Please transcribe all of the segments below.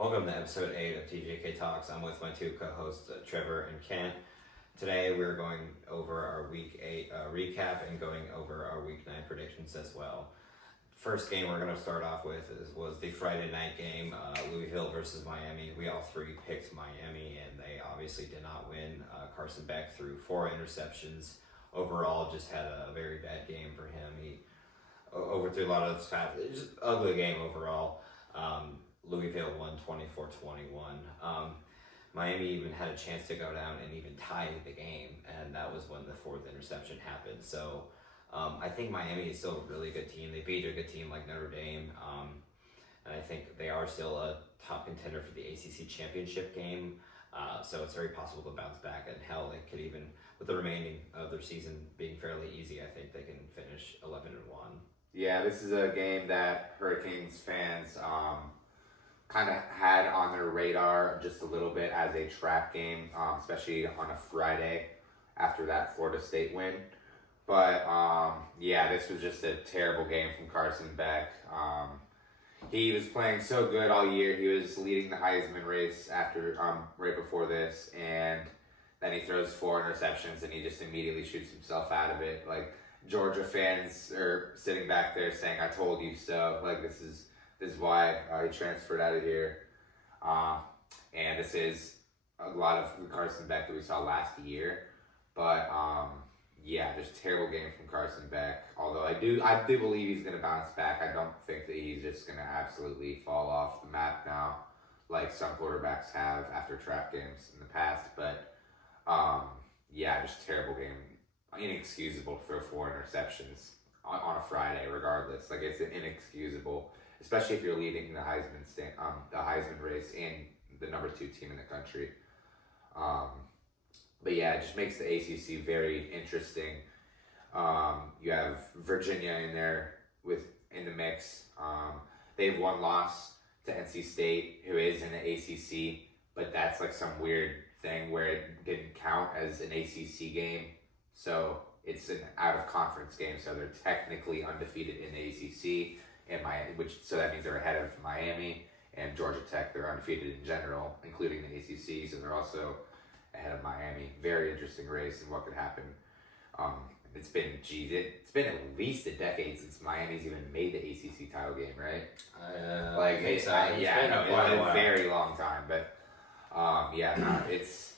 Welcome to episode 8 of TJK Talks. I'm with my two co-hosts, Trevor and Kent. Today we're going over our Week 8 recap and going over our Week 9 predictions as well. First game we're going to start off with was the Friday night game, Louisville versus Miami. We all three picked Miami, and they obviously did not win. Carson Beck threw 4 interceptions. Overall, just had a very bad game for him. He overthrew a lot of fast. It was just an ugly game overall. Louisville won 24-21. Miami even had a chance to go down and even tie the game, and that was when the 4th interception happened. So I think Miami is still a really good team. They beat a good team like Notre Dame, and I think they are still a top contender for the ACC championship game. So it's very possible to bounce back, and hell, they could even, with the remaining of their season being fairly easy, I think they can finish 11-1. Yeah, this is a game that Hurricanes fans kind of had on their radar just a little bit as a trap game, especially on a Friday after that Florida State win. But yeah, this was just a terrible game from Carson Beck. He was playing so good all year. He was leading the Heisman race after right before this, and then he throws 4 interceptions and he just immediately shoots himself out of it. Like, Georgia fans are sitting back there saying, "I told you so." Like, this is why he transferred out of here. And this is a lot of Carson Beck that we saw last year. But yeah, just terrible game from Carson Beck. Although I do believe he's going to bounce back. I don't think that he's just going to absolutely fall off the map now, like some quarterbacks have after trap games in the past. But yeah, just terrible game. Inexcusable to throw 4 interceptions on a Friday, regardless. Like, it's inexcusable, especially if you're leading the Heisman race and the number 2 team in the country. But yeah, it just makes the ACC very interesting. You have Virginia in there in the mix. They have 1 loss to NC State, who is in the ACC, but that's like some weird thing where it didn't count as an ACC game. So it's an out-of-conference game, so they're technically undefeated in the ACC, and so that means they're ahead of Miami and Georgia Tech. They're undefeated in general, including the ACC, so they're also ahead of Miami. Very interesting race and what could happen. It's been at least a decade since Miami's even made the ACC title game, right? It's a very long time, but it's.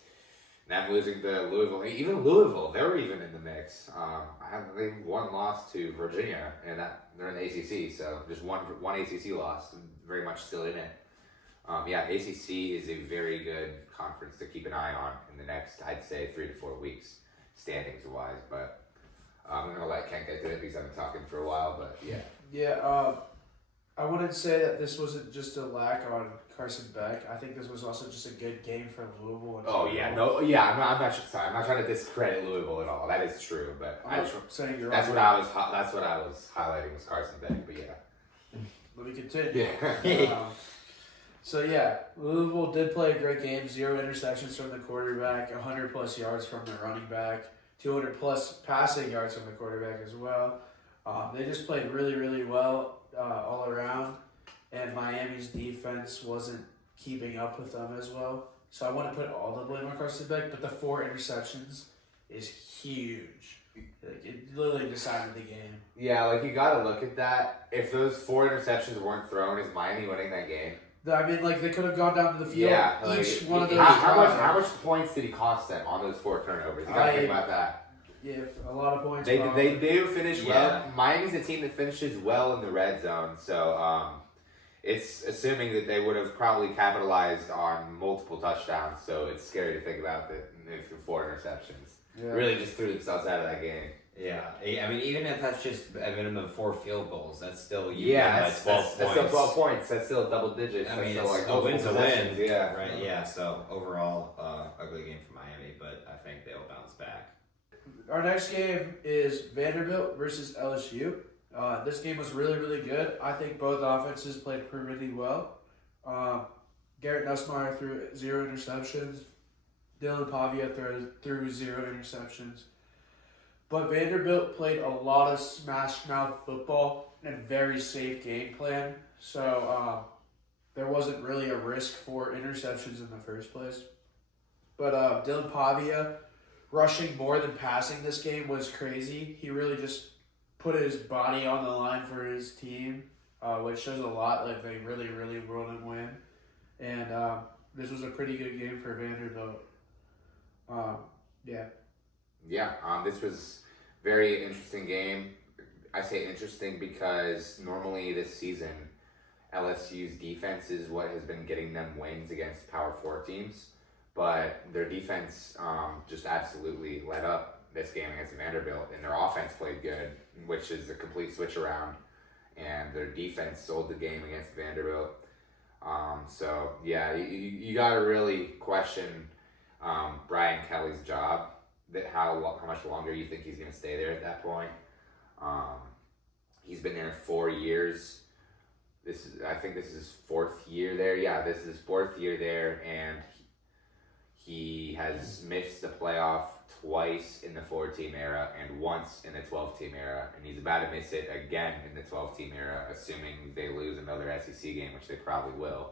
Them losing to Louisville, even Louisville, they're even in the mix. They 1 loss to Virginia, and they're in the ACC, so just one ACC loss, very much still in it. Yeah, ACC is a very good conference to keep an eye on in the next, I'd say, 3 to 4 weeks, standings wise. But I'm gonna let Ken get to it because I've been talking for a while. But yeah. Yeah. I wouldn't say that this wasn't just a lack on Carson Beck. I think this was also just a good game for Louisville. I'm not trying to discredit Louisville at all. That is true, but I'm not saying you're that's wrong. That's what I was highlighting was Carson Beck. But yeah, let me continue. Yeah. So yeah, Louisville did play a great game. 0 interceptions from the quarterback, 100+ yards from the running back, 200+ passing yards from the quarterback as well. They just played really, really well all around, and Miami's defense wasn't keeping up with them as well. So I want to put all the blame on Carson Beck, but the 4 interceptions is huge. It literally decided the game. Yeah, like, you got to look at that. If those 4 interceptions weren't thrown, is Miami winning that game? I mean, like, they could have gone down to the field. Yeah, each one of those. How much points did he cost them on those 4 turnovers? You got to think about that. Yeah, a lot of points. They do finish well. Yeah. Miami's a team that finishes well in the red zone, so it's assuming that they would have probably capitalized on multiple touchdowns. So it's scary to think about that if 4 interceptions really just threw themselves out of that game. Yeah, I mean, even if that's just a minimum of 4 field goals, that's still that's 12 points. That's still 12 points. That's still double digits. I mean, still it's like a win's a win. Yeah, right. Yeah. So overall, ugly game for Miami, but I think they'll bounce back. Our next game is Vanderbilt versus LSU. This game was really, really good. I think both offenses played pretty well. Garrett Nussmeier threw 0 interceptions. Dylan Pavia threw 0 interceptions. But Vanderbilt played a lot of smash mouth football and a very safe game plan. So there wasn't really a risk for interceptions in the first place. But Dylan Pavia rushing more than passing this game was crazy. He really just put his body on the line for his team, which shows a lot. Like they really, really want to win. And this was a pretty good game for Vanderbilt. Yeah. Yeah, this was very interesting game. I say interesting because normally this season, LSU's defense is what has been getting them wins against Power 4 teams. But their defense just absolutely let up this game against Vanderbilt, and their offense played good, which is a complete switch around. And their defense sold the game against Vanderbilt. So yeah, you got to really question Brian Kelly's job. That how much longer you think he's going to stay there at that point? He's been there 4 years. I think this is his fourth year there. Yeah, this is his fourth year there, and he has missed the playoff twice in the 4-team era and once in the 12-team era, and he's about to miss it again in the 12-team era, assuming they lose another SEC game, which they probably will.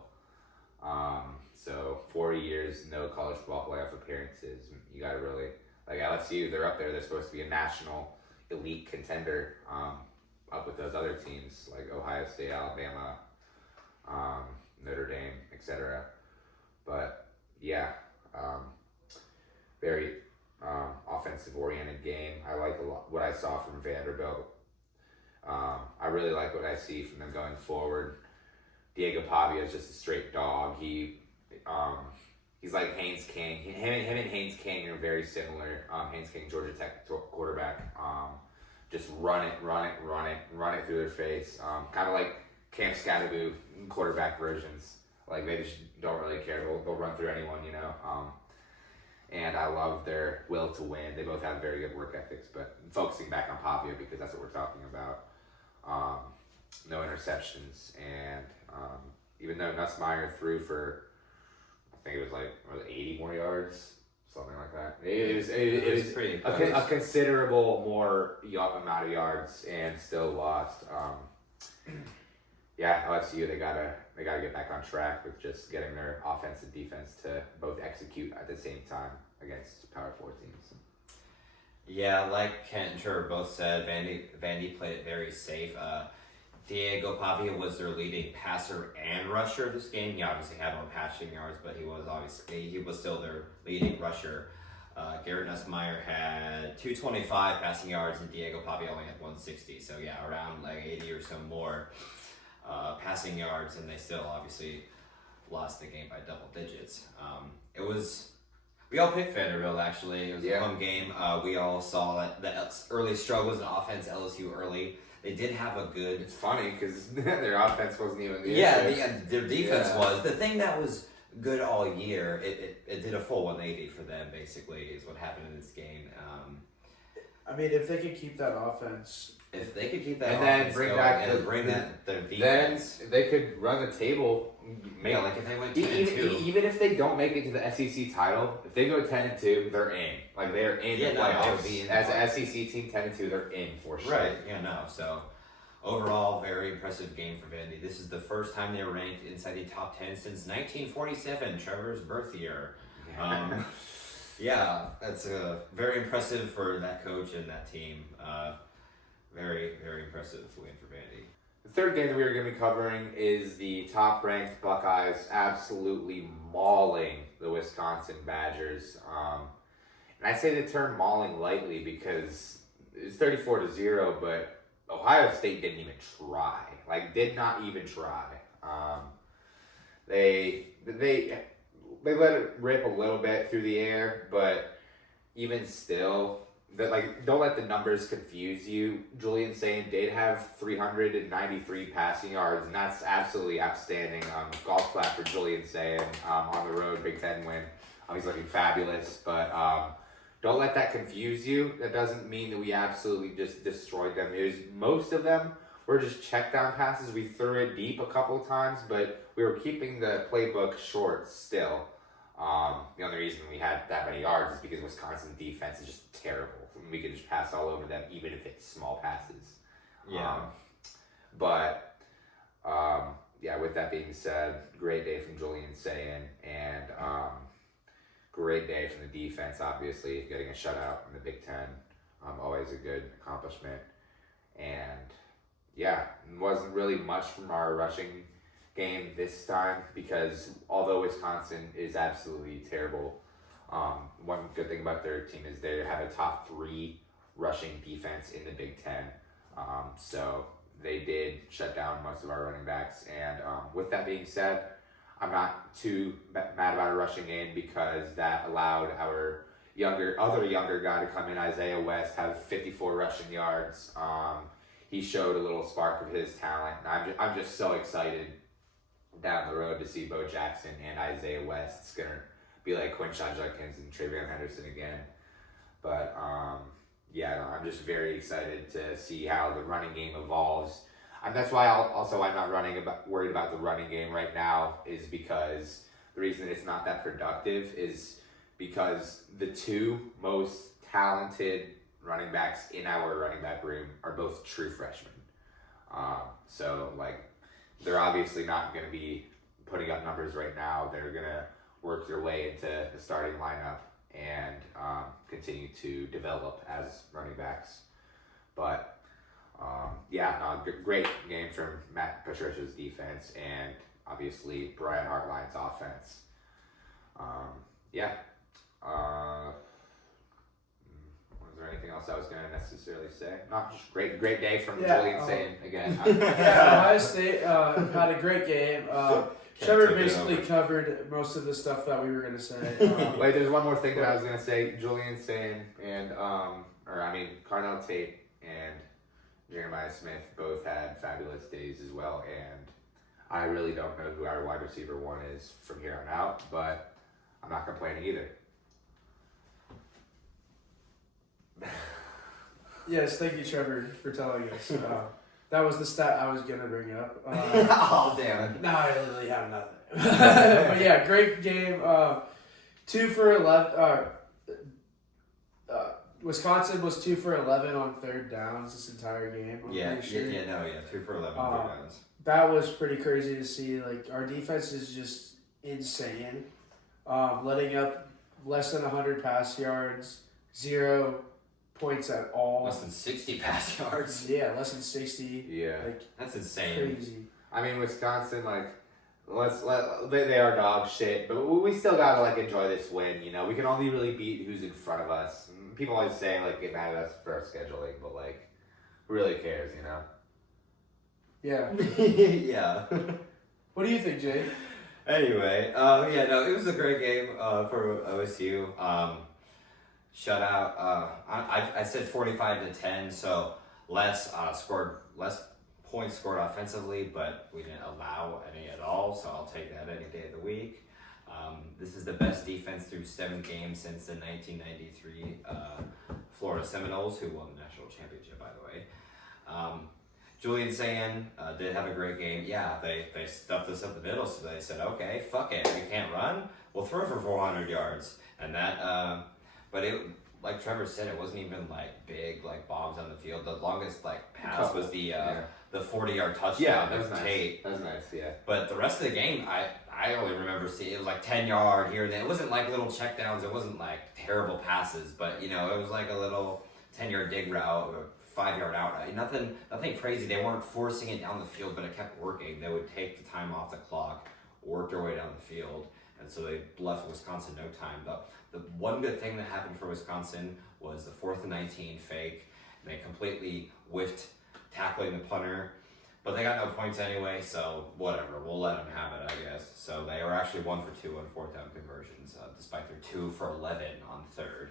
So 4 years, no college football playoff appearances. You got to really, like LSU, they're up there. They're supposed to be a national elite contender, up with those other teams like Ohio State, Alabama, Notre Dame, etc. But yeah, very offensive oriented game. I like a lot what I saw from Vanderbilt. I really like what I see from them going forward. Diego Pavia is just a straight dog. He's like Haynes King. Him and Haynes King are very similar. Haynes King, Georgia Tech quarterback. Just run it through their face. Kind of like Cam Scattergoo quarterback versions. Like they just don't really care. They'll run through anyone, you know. And I love their will to win. They both have very good work ethics. But focusing back on Pavia because that's what we're talking about. No interceptions, and even though Nussmeier threw for, I think it was like 80 more yards, something like that. It was pretty a considerable more amount of yards, and still lost. Yeah, LSU they gotta get back on track with just getting their offense and defense to both execute at the same time against Power 4 teams. Yeah, like Kent and Trevor both said, Vandy played it very safe. Diego Pavia was their leading passer and rusher this game. He obviously had more passing yards, but he was still their leading rusher. Garrett Nussmeier had 225 passing yards, and Diego Pavia only had 160. So yeah, around like 80 or so more passing yards, and they still obviously lost the game by double digits. We all picked Vanderbilt, actually. It was a fun game. We all saw the early struggles in offense, LSU early. They did have a good... It's funny because their offense wasn't even the their defense was. The thing that was good all year, it did a full 180 for them, basically, is what happened in this game. I mean, if they could keep that offense... If they could keep that and offense then bring their defense... Then they could run the table. Like if they went 10-2. Even if they don't make it to the SEC title, if they go 10-2, they're in. Like they're in the playoffs. As an SEC team, 10-2, they're in for sure. Right. Yeah. No. So overall, very impressive game for Vandy. This is the first time they were ranked inside the top 10 since 1947, Trevor's birth year. Yeah, that's very impressive for that coach and that team. Very, very impressive win for Vandy. The third game that we are going to be covering is the top-ranked Buckeyes absolutely mauling the Wisconsin Badgers. And I say the term mauling lightly because it's 34-0, but Ohio State didn't even try. Like, did not even try. They let it rip a little bit through the air, but even still... don't let the numbers confuse you. Julian Sayin did have 393 passing yards, and that's absolutely outstanding. Golf clap for Julian Sayin on the road, Big Ten win. He's looking fabulous, but don't let that confuse you. That doesn't mean that we absolutely just destroyed them. Most of them were just check down passes. We threw it deep a couple of times, but we were keeping the playbook short still. The only reason we had that many yards is because Wisconsin's defense is just terrible. We can just pass all over them, even if it's small passes. Yeah. yeah, with that being said, great day from Julian Sayin, and great day from the defense, obviously, getting a shutout in the Big Ten. Always a good accomplishment. And yeah, it wasn't really much from our rushing game this time because although Wisconsin is absolutely terrible, one good thing about their team is they have a top 3 rushing defense in the Big Ten. So they did shut down most of our running backs. And with that being said, I'm not too mad about a rushing game because that allowed our other younger guy to come in, Isaiah West, have 54 rushing yards. He showed a little spark of his talent, and I'm just so excited down the road to see Bo Jackson and Isaiah West. It's gonna be like Quinshon Judkins and Travion Henderson again. But yeah, no, I'm just very excited to see how the running game evolves. And that's why I'm not worried about the running game right now, is because the reason it's not that productive is because the 2 most talented running backs in our running back room are both true freshmen. So like, they're obviously not going to be putting up numbers right now. They're going to work their way into the starting lineup and continue to develop as running backs. But yeah, no, great game from Matt Patricia's defense and obviously Brian Hartline's offense. Yeah. Was there anything else I was going to necessarily say? No, just great day from Julian Sayin again. Ohio State had a great game. Trevor basically covered most of the stuff that we were going to say. Wait, there's one more thing that I was going to say. Julian Sayin and, Carnell Tate and Jeremiah Smith both had fabulous days as well. And I really don't know who our wide receiver 1 is from here on out, but I'm not complaining either. Yes, thank you, Trevor, for telling us. That was the stat I was going to bring up. Oh, damn it. No, I literally have nothing. But yeah, great game. 2 for 11. Wisconsin was 2 for 11 on third downs this entire game. I'm pretty sure. 2 for 11 third downs. That was pretty crazy to see. Like, our defense is just insane. Letting up less than 100 pass yards, 0 points at all. Less than 60 pass yards. Yeah, less than 60. Yeah. Like, that's insane. Crazy. I mean, Wisconsin, like, they are dog shit, but we still gotta, like, enjoy this win, you know? We can only really beat who's in front of us. People always say, like, get mad at us for our scheduling, but, like, who really cares, you know? Yeah. Yeah. What do you think, Jay? Anyway, it was a great game for OSU. Shutout. I said 45-10, so less points scored offensively, but we didn't allow any at all. So I'll take that any day of the week. This is the best defense through 7 games since the 1993 Florida Seminoles, who won the national championship, by the way. Julian Sayin did have a great game. Yeah, they stuffed us up the middle, so they said, okay, fuck it, we can't run, we'll throw for 400 yards. And that, but it, like Trevor said, it wasn't even like big like bombs on the field. The longest like pass was the 40-yard touchdown. Yeah, that was nice. Tate. That was nice, yeah. But the rest of the game, I only remember seeing it was like 10-yard here and there. It wasn't like little checkdowns. It wasn't like terrible passes, but you know, it was like a little 10-yard dig route, or 5-yard out. Nothing crazy. They weren't forcing it down the field, but it kept working. They would take the time off the clock, work their way down the field, and so they left Wisconsin no time. The one good thing that happened for Wisconsin was the 4th and 19 fake. They completely whiffed tackling the punter, but they got no points anyway, so whatever. We'll let them have it, I guess. So they were actually 1 for 2 on 4th down conversions, despite their 2 for 11 on third.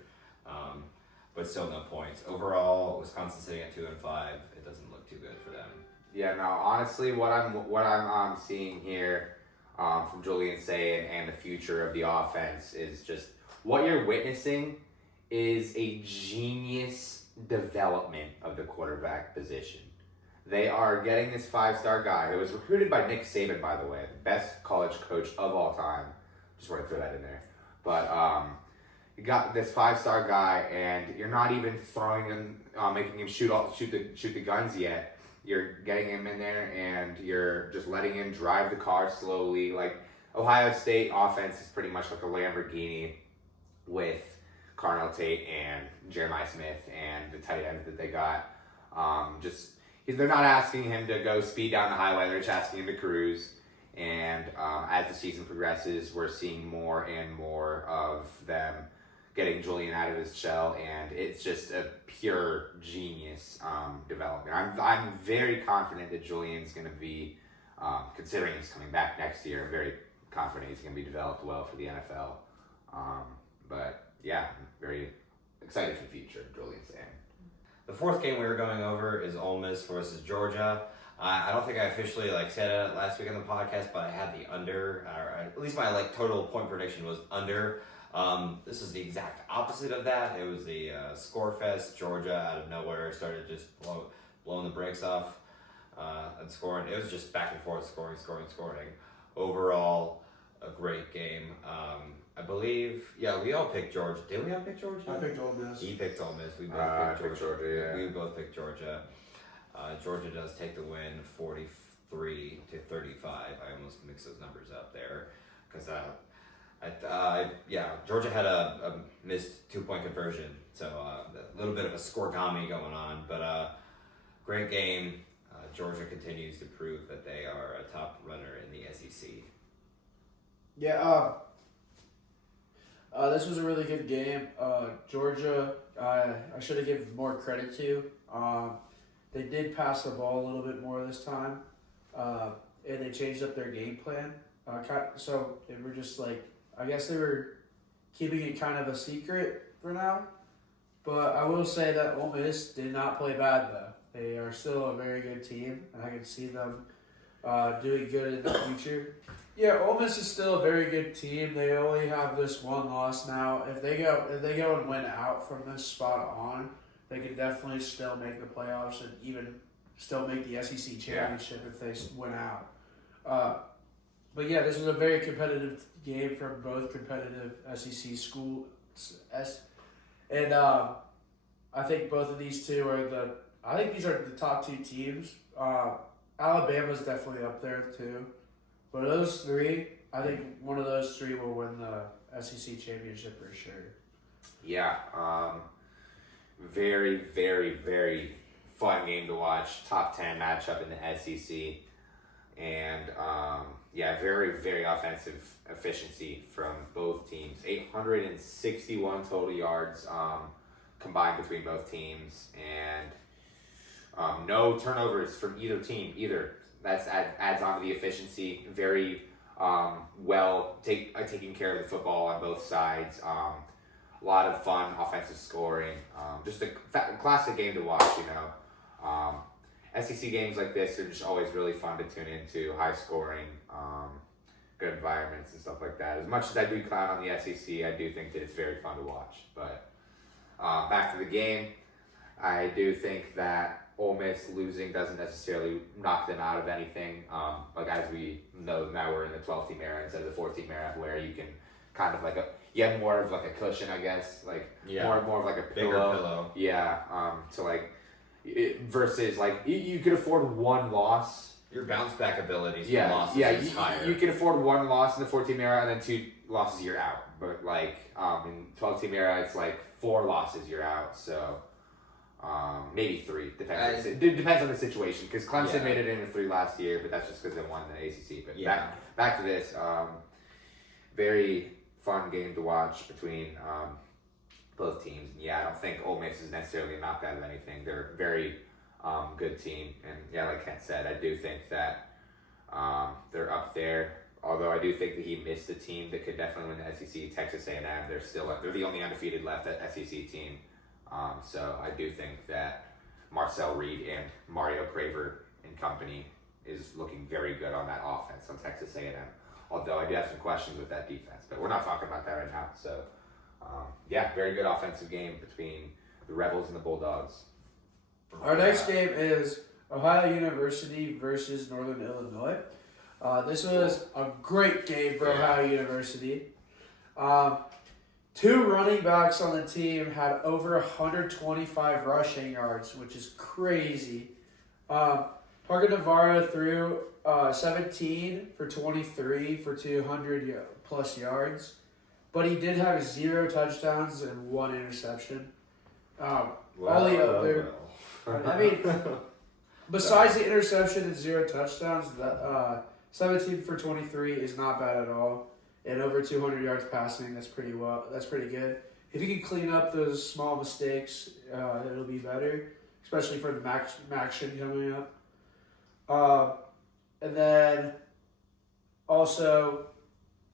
But still no points. Overall, Wisconsin sitting at 2-5. It doesn't look too good for them. Yeah, no. Honestly, what I'm seeing here from Julian Sayin and the future of the offense is just what you're witnessing is a genius development of the quarterback position. They are getting this 5-star guy who was recruited by Nick Saban, by the way, the best college coach of all time. Just want to throw that in there. But you got this 5-star guy, and you're not even throwing him, making him shoot the guns yet. you're getting him in there and you're just letting him drive the car slowly. Like Ohio State offense is pretty much like a Lamborghini with Carnell Tate and Jeremiah Smith and the tight ends that they got. They're not asking him to go speed down the highway. They're just asking him to cruise. And as the season progresses, we're seeing more and more of them getting Julian out of his shell, and it's just a pure genius development. I'm very confident that Julian's going to be, considering he's coming back next year, I'm very confident he's going to be developed well for the NFL. But yeah, I'm very excited for the future of Julian Sam. The fourth game we were going over is Ole Miss versus Georgia. I don't think I officially said it last week on the podcast, but I had the under, or at least my total point prediction was under. This is the exact opposite of that. It was the score fest. Georgia out of nowhere started just blowing the brakes off and scoring. It was just back and forth, scoring. Overall, a great game. I believe, we all picked Georgia. Did we all pick Georgia? I picked Ole Miss. He picked Ole Miss. We both picked Georgia. Yeah. We both picked Georgia. Georgia does take the win 43-35. I almost mixed those numbers up there because Georgia had a missed 2-point conversion, so a little bit of a scoregami going on, but great game. Georgia continues to prove that they are a top runner in the SEC. Yeah, this was a really good game. Georgia, I should have given more credit to. They did pass the ball a little bit more this time, and they changed up their game plan. So they were just I guess they were keeping it kind of a secret for now. But I will say that Ole Miss did not play bad, though. They are still a very good team, and I can see them doing good in the future. Yeah, Ole Miss is still a very good team. They only have this one loss now. If they go and win out from this spot on, they could definitely still make the playoffs and even still make the SEC championship if they win out. But yeah, this was a very competitive game from both competitive SEC schools. And I think both of these two are these are the top two teams. Alabama's definitely up there too. But those three, I think one of those three will win the SEC championship for sure. Yeah. Very, very, very fun game to watch. Top 10 matchup in the SEC. And, very, very offensive efficiency from both teams. 861 total yards combined between both teams. And no turnovers from either team either. That adds on to the efficiency. Very taking care of the football on both sides. A lot of fun offensive scoring. Just a classic game to watch, SEC games like this are just always really fun to tune into. High scoring, good environments and stuff like that. As much as I do clown on the SEC, I do think that it's very fun to watch. But back to the game, I do think that Ole Miss losing doesn't necessarily knock them out of anything. As we know now, we're in the 12-team era instead of the 14-team era, where you can kind of you have more of a cushion, I guess, more of a pillow. Bigger pillow. Yeah. Versus you could afford one loss. Your bounce back abilities Yeah. from losses Yeah. is higher. You can afford one loss in the 14-team era and then 2 losses you're out. But in 12-team era, it's 4 losses you're out. So maybe 3. Depends. It depends on the situation. Because Clemson made it in at 3 last year, but that's just because they won the ACC. But back to this. Very fun game to watch between both teams. I don't think Ole Miss is necessarily knocked out of anything. They're a very good team. And like Kent said, I do think that they're up there. Although I do think that he missed a team that could definitely win the SEC, Texas A&M. They're the only undefeated left SEC team. So I do think that Marcel Reed and Mario Craver and company is looking very good on that offense on Texas A&M. Although I do have some questions with that defense, but we're not talking about that right now. So, very good offensive game between the Rebels and the Bulldogs. Our next game is Ohio University versus Northern Illinois. This was a great game for Ohio University. 2 running backs on the team had over 125 rushing yards, which is crazy. Parker Navarro threw 17 for 23 for 200 plus yards, but he did have 0 touchdowns and 1 interception. All the other, I mean, besides the interception and 0 touchdowns, 17 for 23 is not bad at all, and over 200 yards passing. That's pretty well. That's pretty good. If you can clean up those small mistakes, it'll be better, especially for the Maction coming up. And then also,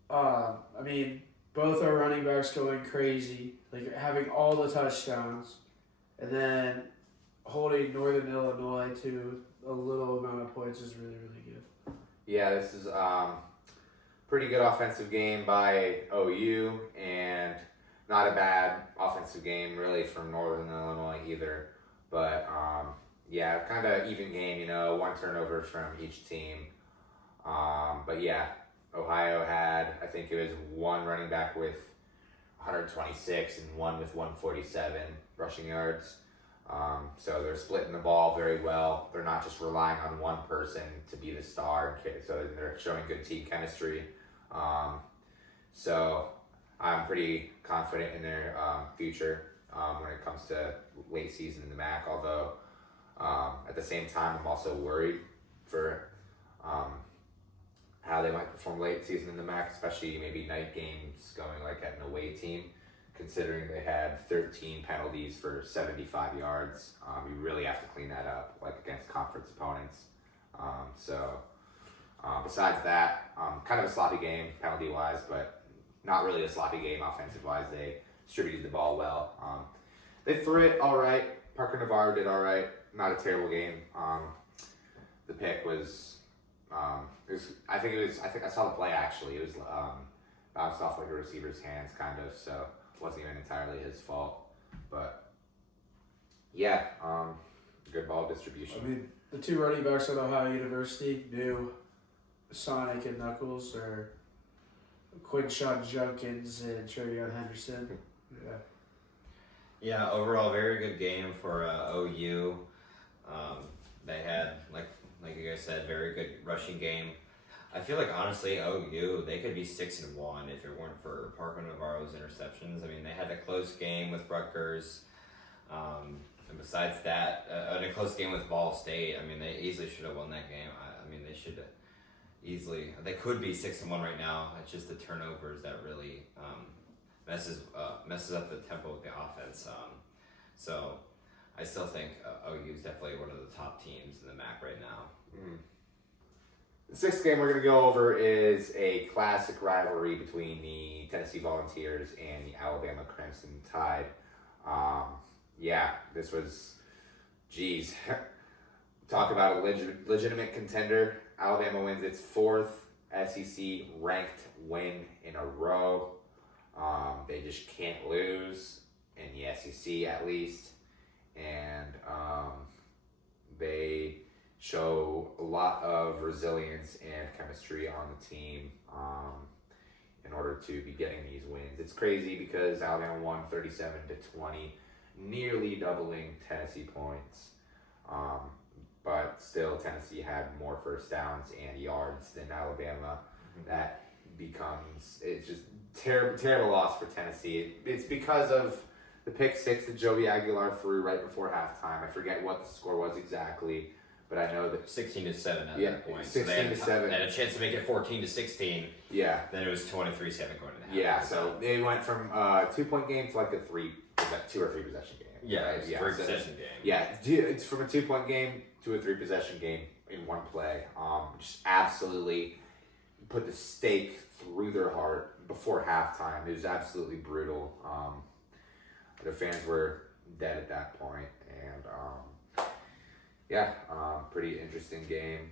I mean, both our running backs going crazy, like having all the touchdowns, and then holding Northern Illinois to a little amount of points is really, really good. Yeah, this is pretty good offensive game by OU, and not a bad offensive game really from Northern Illinois either. But yeah, kind of even game, you know, 1 turnover from each team. But yeah, Ohio had, I think it was 1 running back with 126 and 1 with 147 rushing yards. So they're splitting the ball very well. They're not just relying on one person to be the star. So they're showing good team chemistry. So I'm pretty confident in their future when it comes to late season in the MAC. Although at the same time, I'm also worried for how they might perform late season in the MAC, especially maybe night games going like at an away team. Considering they had 13 penalties for 75 yards, you really have to clean that up, like against conference opponents. Besides that, kind of a sloppy game penalty-wise, but not really a sloppy game offensive-wise. They distributed the ball well. They threw it all right. Parker Navarro did all right. Not a terrible game. The pick was, I think I saw the play actually. It was bounced off like a receiver's hands, kind of. So. Wasn't even entirely his fault, but yeah, good ball distribution. I mean, the 2 running backs at Ohio University knew Sonic and Knuckles, or Quinshon Junkins and Trevion Henderson. Yeah. Yeah, overall, very good game for OU. They had, like you guys said, very good rushing game. I feel like honestly, OU, they could be 6-1 if it weren't for Parker Navarro's interceptions. I mean, they had a close game with Rutgers, and besides that, a close game with Ball State. I mean, they easily should have won that game. I mean, they should easily. They could be 6-1 right now. It's just the turnovers that really messes up the tempo of the offense. So I still think OU is definitely one of the top teams in the MAC right now. Mm-hmm. The 6th game we're going to go over is a classic rivalry between the Tennessee Volunteers and the Alabama Crimson Tide. Yeah, this was, geez, talk about a legitimate contender. Alabama wins its 4th SEC ranked win in a row. They just can't lose in the SEC at least. And they show a lot of resilience and chemistry on the team in order to be getting these wins. It's crazy because Alabama won 37-20, nearly doubling Tennessee points. But still, Tennessee had more first downs and yards than Alabama. Mm-hmm. That becomes, it's just terrible loss for Tennessee. It's because of the pick 6 that Joey Aguilar threw right before halftime. I forget what the score was exactly. But I know that 16-7 at that point. 16-7. They had a chance to make it 14-16. Yeah. Then it was 23-7 going to half. Yeah. So they went from a 2-point game to like a 2 or 3 possession game. Yeah. Right? It was a 3 possession game. Yeah. It's from a 2-point game to a 3 possession game in one play. Just absolutely put the stake through their heart before halftime. It was absolutely brutal. The fans were dead at that point, and yeah, pretty interesting game.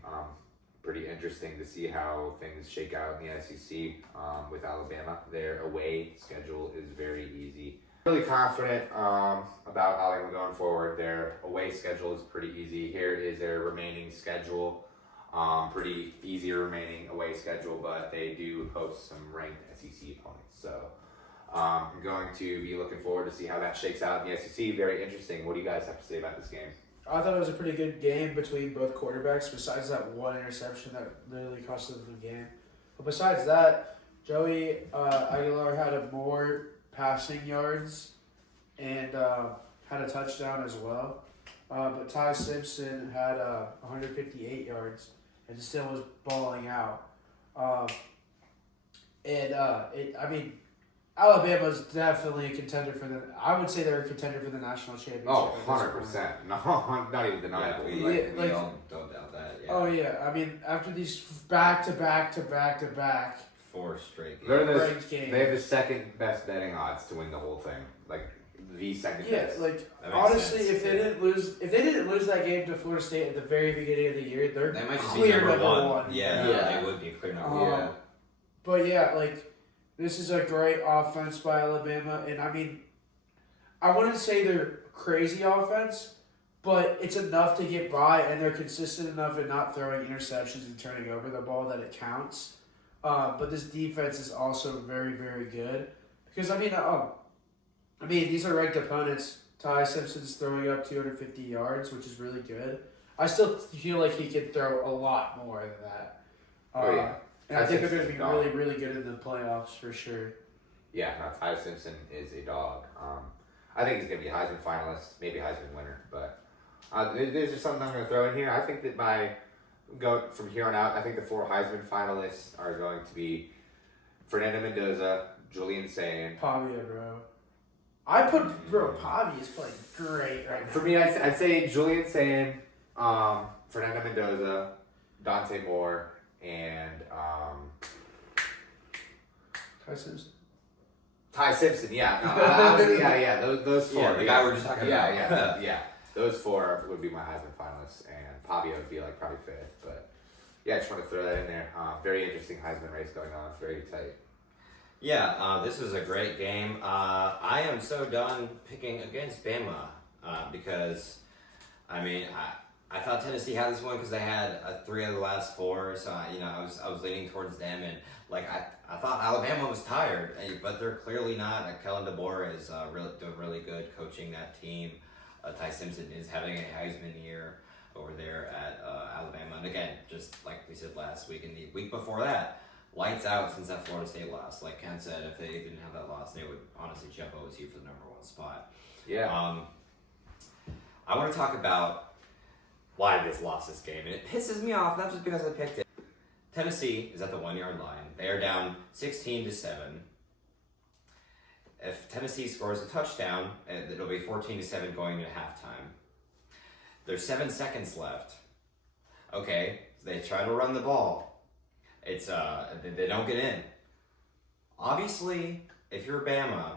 Pretty interesting to see how things shake out in the SEC with Alabama. Their away schedule is very easy. Really confident about Alabama going forward. Their away schedule is pretty easy. Here is their remaining schedule. Pretty easy remaining away schedule, but they do host some ranked SEC opponents. So I'm going to be looking forward to see how that shakes out in the SEC. Very interesting. What do you guys have to say about this game? I thought it was a pretty good game between both quarterbacks. Besides that one interception that literally cost them the game, but besides that, Joey Aguilar had more passing yards and had a touchdown as well. But Ty Simpson had 158 yards and still was balling out. Alabama's definitely a contender for the. I would say they're a contender for the national championship. Oh, 100%. No, not even denying we all don't doubt that. Yeah. Oh yeah, I mean after these back to back 4 straight games. ranked they games. have the second best betting odds to win the whole thing. Like the second Yeah, best. like That makes honestly, sense, if they didn't lose that game to Florida State at the very beginning of the year, they're They might just clear be number number one. Yeah, Yeah. they would be clear number Um, one. Yeah. But yeah, like this is a great offense by Alabama, and I mean, I wouldn't say they're crazy offense, but it's enough to get by, and they're consistent enough in not throwing interceptions and turning over the ball that it counts. But this defense is also very, very good because I mean these are ranked opponents. Ty Simpson's throwing up 250 yards, which is really good. I still feel like he could throw a lot more than that. Oh, yeah. And I think they're going to Simpson's be a dog. really, really good in the playoffs for sure. Yeah, no, Ty Simpson is a dog. I think he's going to be a Heisman finalist, maybe Heisman winner. But there's just something I'm going to throw in here. I think that from here on out, I think the 4 Heisman finalists are going to be Fernando Mendoza, Julian Sayin. Pavia, bro. Pavia is playing great right now. For me, I'd say Julian Sayin, Fernando Mendoza, Dante Moore, and Ty Simpson. Yeah, no, honestly, yeah, those 4. Yeah, the guy we're just talking about. Yeah. Those 4 would be my Heisman finalists, and Pavia would be like probably 5th. But yeah, I just want to throw that in there. Very interesting Heisman race going on. Very tight. Yeah, this was a great game. I am so done picking against Bama because, I mean, I thought Tennessee had this one because they had 3 of the last 4, so I was leaning towards them, and like I thought Alabama was tired, but they're clearly not. Kellen DeBoer is doing really good coaching that team. Ty Simpson is having a Heisman year over there at Alabama, and again, just like we said last week and the week before that. Lights out since that Florida State loss. Like Ken said, if they didn't have that loss, they would honestly jump OSU for the number 1 spot. Yeah. I want to talk about why they lost this game. And it pisses me off, not just because I picked it. Tennessee is at the 1-yard line. They are down 16-7. If Tennessee scores a touchdown, it'll be 14-7 going into halftime. There's 7 seconds left. Okay, so they try to run the ball. It's they don't get in. Obviously, if you're Bama,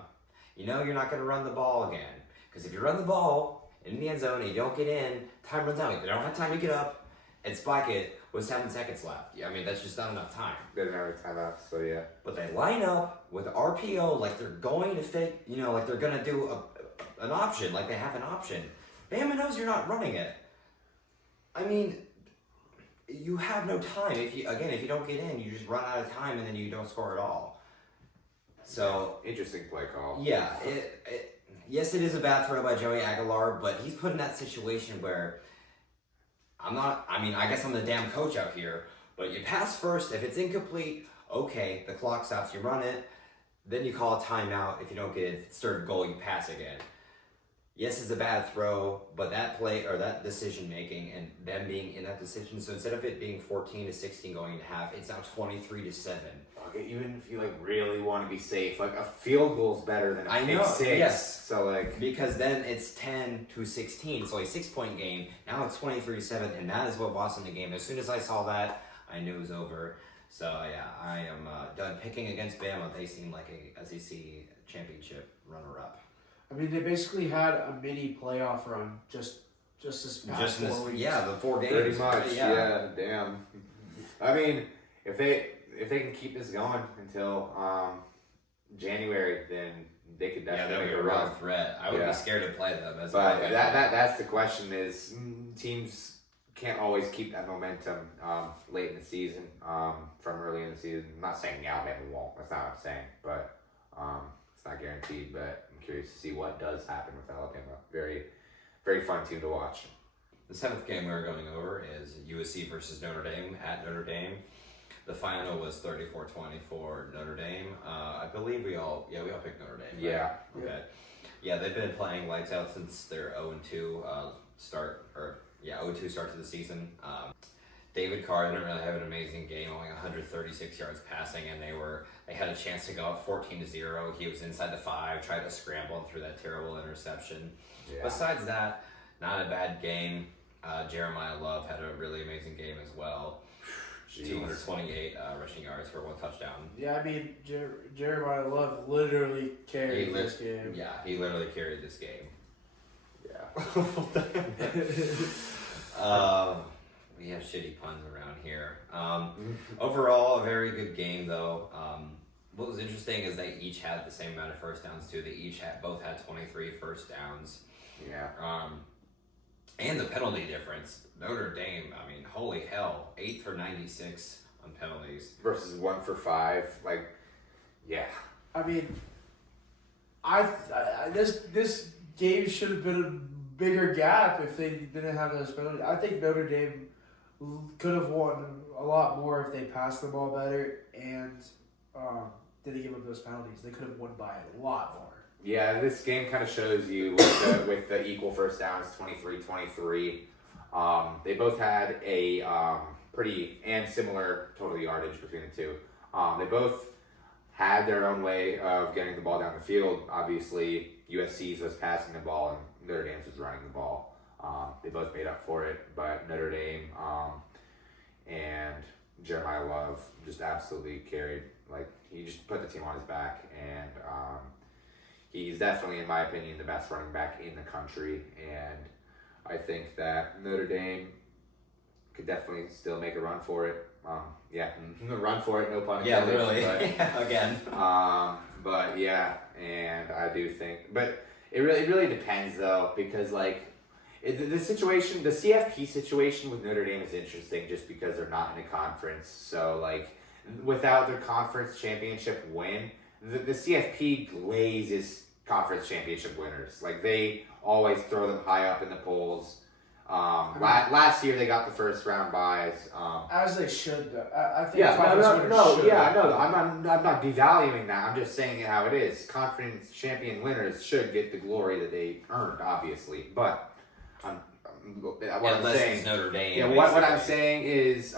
you know you're not going to run the ball again. Because if you run the ball in the end zone and you don't get in, time runs out. They don't have time to get up and spike it with 7 seconds left. I mean, that's just not enough time. They didn't have a timeout, so yeah. But they line up with RPO like they're going to fake, like they're going to do an option, like they have an option. Bama knows you're not running it. I mean, you have no time. If you don't get in, you just run out of time and then you don't score at all. So Interesting play call. yeah, yes, it is a bad throw by Joey Aguilar, but he's put in that situation where I guess I'm the damn coach out here, but you pass first. If it's incomplete, okay, the clock stops, you run it, then you call a timeout. If you don't get it, if it's third goal, you pass again. Yes, it's a bad throw, but that play or that decision making and them being in that decision. So instead of it being 14-16 going into half, it's now 23-7. Okay, even if you really want to be safe, like a field goal is better than a I pick know, 6. yes. So Because then it's 10-16, so a 6-point game. Now it's 23-7, and that is what lost in the game. As soon as I saw that, I knew it was over. So yeah, I am done picking against Bama. They seem like a SEC championship runner-up. I mean, they basically had a mini playoff run just this past 4 weeks. The 4 games. pretty much, yeah. Damn. I mean, if they can keep this going until January, then they could definitely they'll be make a a real run. threat. I would be scared to play them. But that's the question is teams can't always keep that momentum late in the season from early in the season. I'm not saying Alabama won't. That's not what I'm saying. But it's not guaranteed. But I'm curious to see what does happen with Alabama. Very, very fun team to watch. The 7th game we're going over is USC versus Notre Dame at Notre Dame. The final was 34-20 for Notre Dame. I believe we all picked Notre Dame. Right? Yeah. Okay. Yeah, they've been playing lights out since their 0-2 start to the season. David Carr didn't really have an amazing game, only 136 yards passing, and they had a chance to go up 14-0. He was inside the 5, tried to scramble and threw that terrible interception. Yeah. Besides that, not a bad game. Jeremiah Love had a really amazing game as well. Jeez. 228 rushing yards for 1 touchdown. Yeah, I mean, Jeremiah Love literally carried this game. Yeah, he literally carried this game. Yeah. We have shitty puns around here. Overall, a very good game, though. What was interesting is they each had the same amount of first downs, too. They both had 23 first downs. Yeah. And the penalty difference. Notre Dame, I mean, holy hell. 8 for 96 on penalties. Versus 1 for 5. Like, yeah. I mean, this game should have been a bigger gap if they didn't have those penalties. I think Notre Dame could have won a lot more if they passed the ball better and didn't give up those penalties. They could have won by a lot more. Yeah, this game kind of shows you with the equal first downs, 23-23. They both had a pretty and similar total yardage between the two. They both had their own way of getting the ball down the field. Obviously, USC's was passing the ball and Notre Dame's was running the ball. They both made up for it, but Notre Dame and Jeremiah Love just absolutely carried. Like, he just put the team on his back, and he's definitely, in my opinion, the best running back in the country. And I think that Notre Dame could definitely still make a run for it. Run for it, no pun intended. Yeah, literally. But, again. But yeah, and I do think, but it really depends though, because like the situation, the CFP situation with Notre Dame is interesting just because they're not in a conference. So like without their conference championship win, the CFP glazes conference championship winners. Like they always throw them high up in the polls. Last year they got the first round buys. As they should, though. I think Yeah, should. I'm not devaluing that. I'm just saying it how it is. Conference champion winners should get the glory that they earned, obviously. But Unless it's Notre Dame. Yeah, what I'm saying is,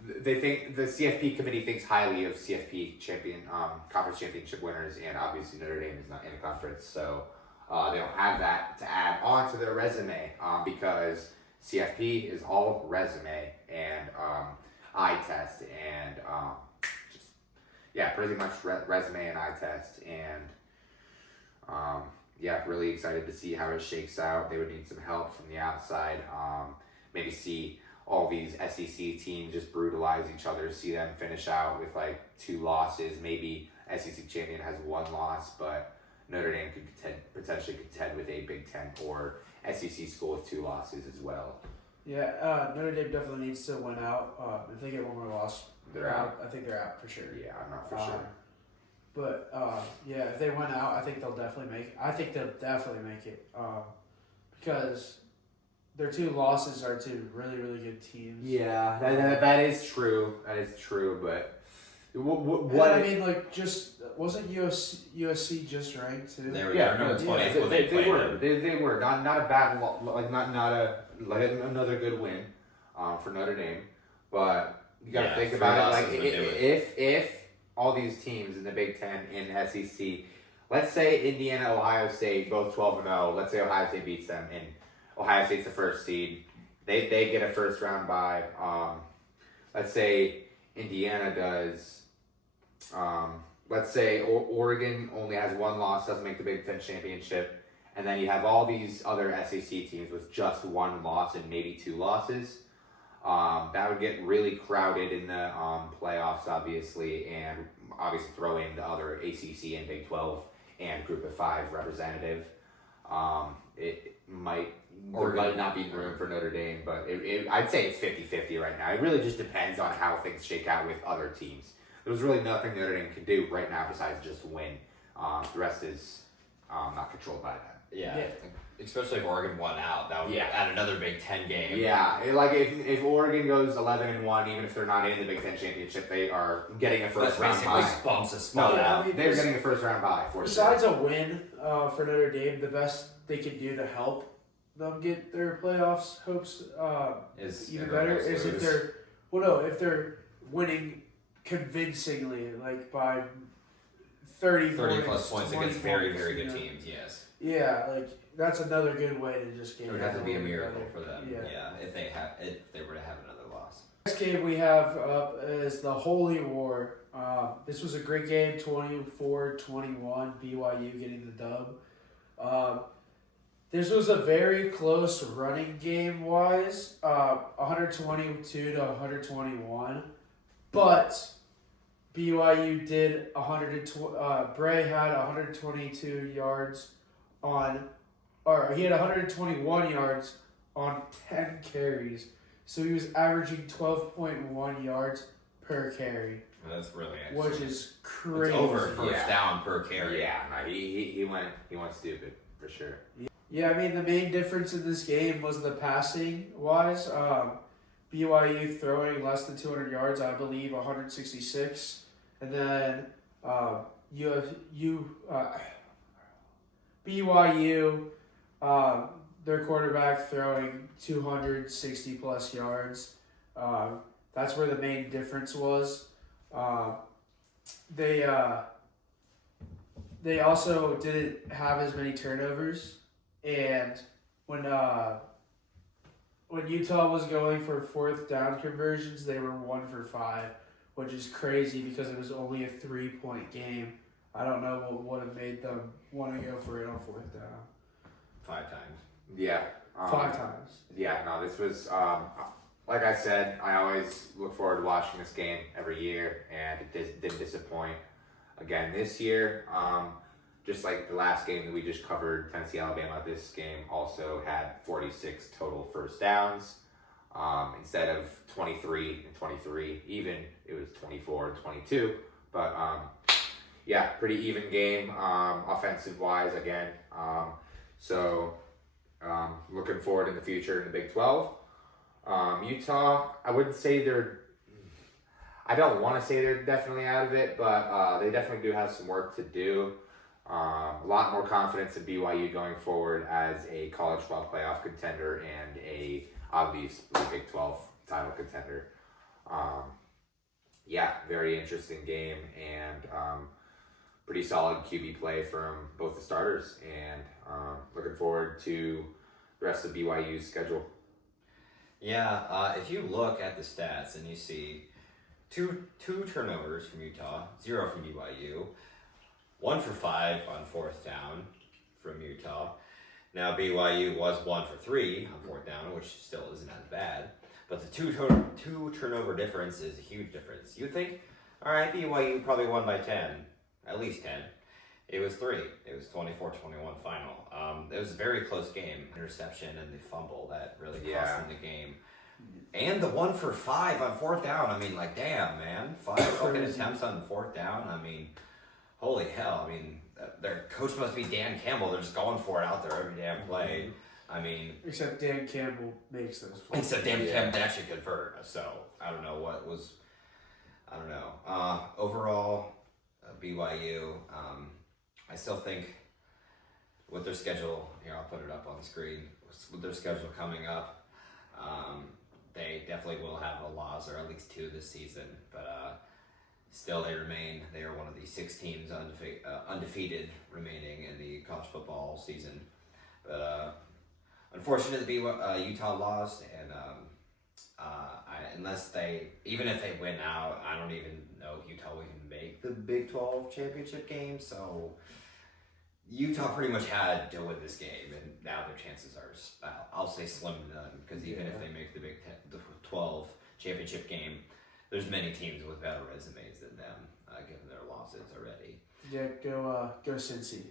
they think the CFP committee thinks highly of CFP conference championship winners, and obviously Notre Dame is not in a conference, so they don't have that to add on to their resume because CFP is all resume and eye test and pretty much resume and eye test, and really excited to see how it shakes out. They would need some help from the outside. Maybe see all these SEC teams just brutalize each other, see them finish out with like 2 losses. Maybe SEC champion has 1 loss, but Notre Dame could potentially contend with a Big Ten or SEC school with 2 losses as well. Yeah, Notre Dame definitely needs to win out. If they get 1 more loss, They're out. I think they're out for sure. Yeah, I'm not for sure. But if they win out, I think they'll definitely make it. I think they'll definitely make it because their 2 losses are to really, really good teams. Yeah, that is true. That is true, but what I mean, like, just wasn't USC just ranked too? They were number 20th when they were. They were not a bad another good win for Notre Dame, but you got to think about it. Like if all these teams in the Big Ten and SEC, let's say Indiana, Ohio State, both 12-0. Let's say Ohio State beats them, and Ohio State's the first seed. They get a first round bye. Let's say Indiana does. Let's say Oregon only has 1 loss, doesn't make the Big Ten championship, and then you have all these other SEC teams with just 1 loss and maybe 2 losses. That would get really crowded in the playoffs, obviously, and obviously throw in the other ACC and Big 12 and Group of 5 representative. It might not be room for Notre Dame, but I'd say it's 50-50 right now. It really just depends on how things shake out with other teams. There's really nothing Notre Dame can do right now besides just win. The rest is not controlled by them. Yeah. Especially if Oregon won out, that would add another Big Ten game. Yeah, like if Oregon goes 11-1, even if they're not in the Big Ten championship, they are getting a first round bye. Basically bumps a spot out. I mean, They're getting a first round bye. Besides a win for Notre Dame, the best they can do to help them get their playoffs hopes Is even better is if they're winning convincingly, like by 30 plus points against very, very good teams. Yes. Yeah, like that's another good way to just get. It would have to be a miracle for them. Yeah. If they were to have another loss. Next game we have up is the Holy War. This was a great game, 24-21, BYU getting the dub. This was a very close running game wise, 122 to 121, but BYU did 120. Bray had 122 yards he had 121 yards on 10 carries. So he was averaging 12.1 yards per carry. Well, that's really which is crazy. It's over first down per carry. Yeah, no, he went stupid for sure. Yeah, I mean the main difference in this game was the passing wise. BYU throwing less than 200 yards, I believe 166, and then BYU, their quarterback throwing 260 plus yards. That's where the main difference was. They also didn't have as many turnovers, and when Utah was going for fourth down conversions, they were 1 for 5, which is crazy because it was only a 3-point game. I don't know what would have made them want to go for it on fourth down. 5 times. Yeah. 5 times. Yeah, no, this was, like I said, I always look forward to watching this game every year, and it didn't disappoint. Again, this year, just like the last game that we just covered, Tennessee, Alabama, this game also had 46 total first downs. Instead of 23 and 23, even, it was 24 and 22. But, yeah, pretty even game, offensive-wise, again. Looking forward in the future in the Big 12. Utah, I wouldn't say I don't want to say they're definitely out of it, but they definitely do have some work to do. A lot more confidence in BYU going forward as a college football playoff contender and a obvious Big 12 title contender. Very interesting game and pretty solid QB play from both the starters, and looking forward to the rest of BYU's schedule. Yeah, if you look at the stats and you see two turnovers from Utah, 0 from BYU, 1 for 5 on fourth down from Utah. Now BYU was 1 for 3 on fourth down, which still isn't as bad. But the two turnover difference is a huge difference. You'd think, all right, BYU probably won by 10, at least 10. It was 3. It was 24-21 final. It was a very close game. Interception and the fumble that really cost them the game. And the 1 for 5 on fourth down. I mean, like, damn, man. 5 fucking attempts on fourth down. I mean, holy hell. I mean, their coach must be Dan Campbell. They're just going for it out there every damn play. I mean... Except Dan Campbell makes those plays. Except Dan Campbell actually converted. So, I don't know what was... I don't know. Overall, BYU... I still think with their schedule, here I'll put it up on the screen, with their schedule coming up, they definitely will have a loss, or at least 2 this season, but still they are one of the 6 teams undefeated remaining in the college football season. But unfortunately, Utah lost, and even if they win out, I don't even know if Utah will even make the Big 12 championship game, so Utah pretty much had to win this game, and now their chances are, I'll say slim to none, because even if they make the Big 12 championship game, there's many teams with better resumes than them, given their losses already. Yeah, go Cincy.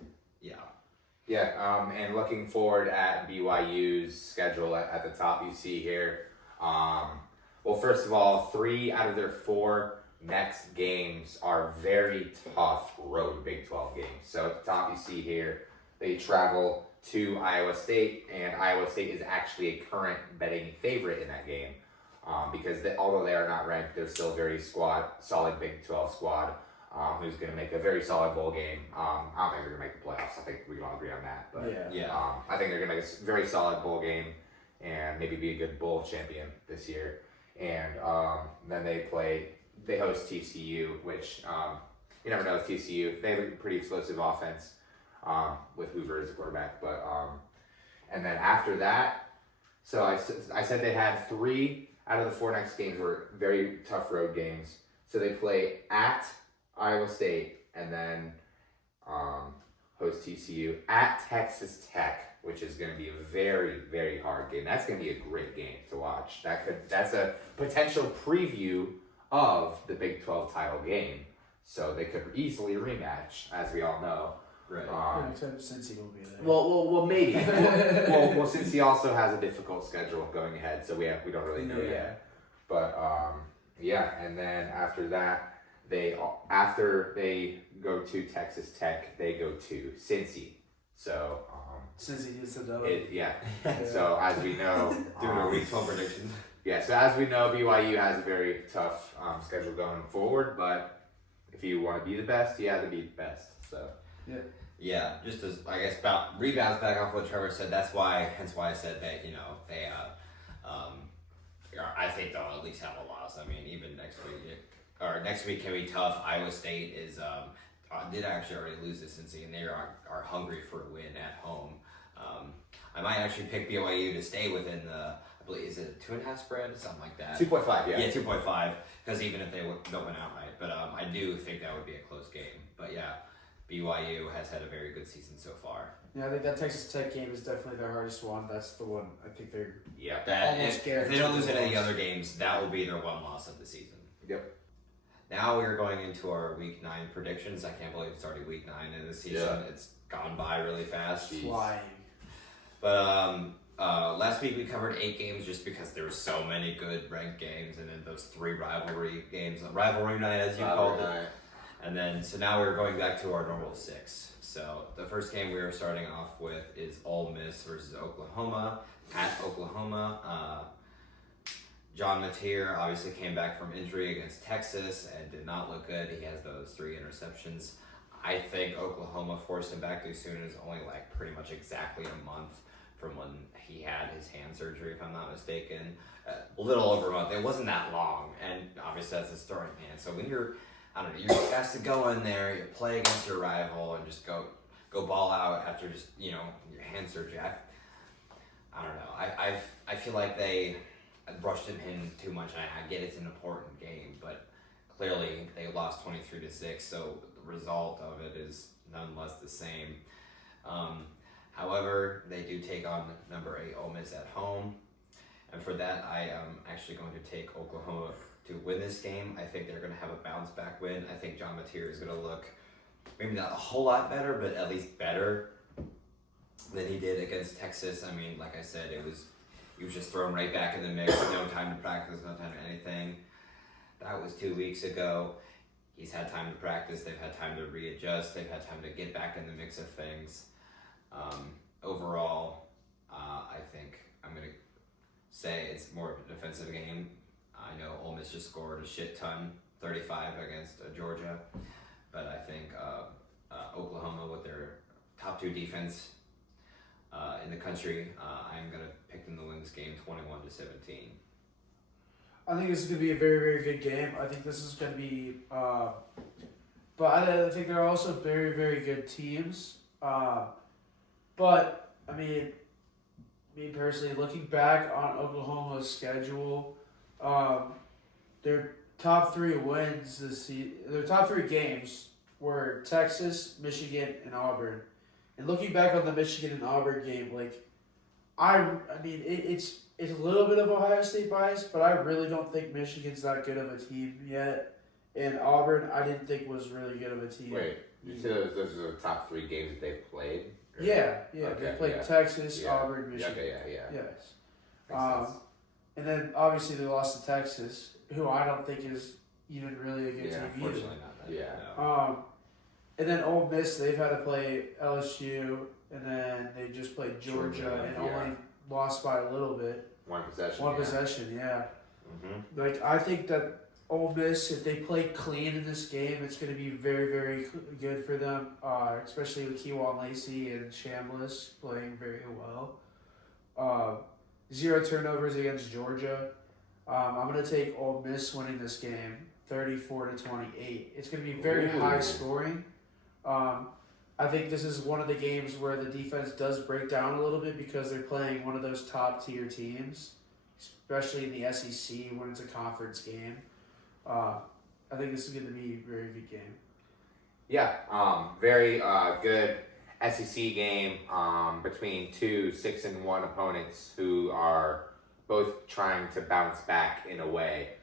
Yeah, and looking forward at BYU's schedule at the top you see here. Well, first of all, 3 out of their 4 next games are very tough road Big 12 games. So at the top you see here, they travel to Iowa State, and Iowa State is actually a current betting favorite in that game because although they are not ranked, they're still a very solid Big 12 squad who's going to make a very solid bowl game. I don't think they're going to make the playoffs. I think we can all agree on that. But I think they're going to make a very solid bowl game and maybe be a good bowl champion this year. And then they host TCU, which you never know with TCU. They have a pretty explosive offense with Hoover as a quarterback. But and then after that, so I said they had 3 out of the 4 next games were very tough road games. So they play at Iowa State and then host TCU at Texas Tech, which is going to be a very, very hard game. That's going to be a great game to watch. That's a potential preview of the Big 12 title game. So they could easily rematch, as we all know. Right. Except Cincy will be there. Well, maybe. well, since he also has a difficult schedule going ahead, so we don't really know yet. But and then after that, after they go to Texas Tech, they go to Cincy. So Cincy gets the W. So as we know, doing our week 12 predictions. Yeah. So as we know, BYU has a very tough schedule going forward, but if you want to be the best, you have to be the best. So. Yeah, just as I guess about rebounds back off what Trevor said. Hence why I said that they I think they'll at least have a loss. I mean, even next week can be tough. Iowa State is did actually already lose to Cincy, and they are hungry for a win at home. I might actually pick BYU to stay within the. I believe is it a 2.5 spread, something like that. 2.5, yeah. Yeah, 2.5. Because even if they don't win outright, but I do think that would be a close game. But yeah. BYU has had a very good season so far. Yeah, I think that Texas Tech game is definitely their hardest one. That's the one I think they're if they don't lose any of the other games, that will be their one loss of the season. Yep. Now we're going into our Week 9 predictions. I can't believe it's already Week 9 in the season. Yeah. It's gone by really fast. Flying. But last week we covered 8 games just because there were so many good ranked games, and then those 3 rivalry games, rivalry night as you called it. And then, so now we're going back to our normal 6. So the first game we are starting off with is Ole Miss versus Oklahoma at Oklahoma. John Mateer obviously came back from injury against Texas and did not look good. He has those 3 interceptions. I think Oklahoma forced him back too soon. It's only like pretty much exactly a month from when he had his hand surgery, if I'm not mistaken. A little over a month. It wasn't that long, and obviously that's a story, man. So when you're asked to go in there, you play against your rival, and just go ball out after just your hand surgery. I don't know. I feel like they brushed him in too much. And I get it's an important game, but clearly they lost 23-6, so the result of it is nonetheless the same. However, they do take on number 8 Ole Miss at home, and for that I am actually going to take Oklahoma to win this game. I think they're going to have a bounce back win. I think John Mateer is going to look maybe not a whole lot better, but at least better than he did against Texas. I mean, like I said, he was just thrown right back in the mix. No time to practice, no time to anything. That was 2 weeks ago. He's had time to practice. They've had time to readjust. They've had time to get back in the mix of things. Overall, I think I'm going to say it's more of a defensive game. I know Ole Miss just scored a shit ton, 35 against Georgia, but I think Oklahoma with their top 2 defense in the country, I'm going to pick them to win this game 21-17. I think this is going to be a very, very good game. I think this is going to be, but I think they're also very, very good teams. But, I mean, me personally, looking back on Oklahoma's schedule, their top 3 wins this season, their top 3 games were Texas, Michigan, and Auburn. And looking back on the Michigan and Auburn game, I mean, it's a little bit of Ohio State bias, but I really don't think Michigan's that good of a team yet. And Auburn, I didn't think was really good of a team. Wait, you said those are the top 3 games that they've played? Or? Yeah. Okay, they played Texas, Auburn, Michigan. Yeah. Yes. And then obviously they lost to Texas, who I don't think is even really a good team either. Unfortunately not that. Yeah. And then Ole Miss, they've had to play LSU, and then they just played Georgia and only lost by a little bit. One possession. One possession, yeah. Mm-hmm. Like, I think that Ole Miss, if they play clean in this game, it's going to be very, very good for them, especially with Keewan Lacey and Chambliss playing very well. 0 turnovers against Georgia. I'm going to take Ole Miss winning this game, 34-28. It's going to be very high scoring. I think this is one of the games where the defense does break down a little bit because they're playing one of those top tier teams, especially in the SEC when it's a conference game. I think this is going to be a very good game. Yeah, very good SEC game between two 6-1 opponents who are both trying to bounce back in a way.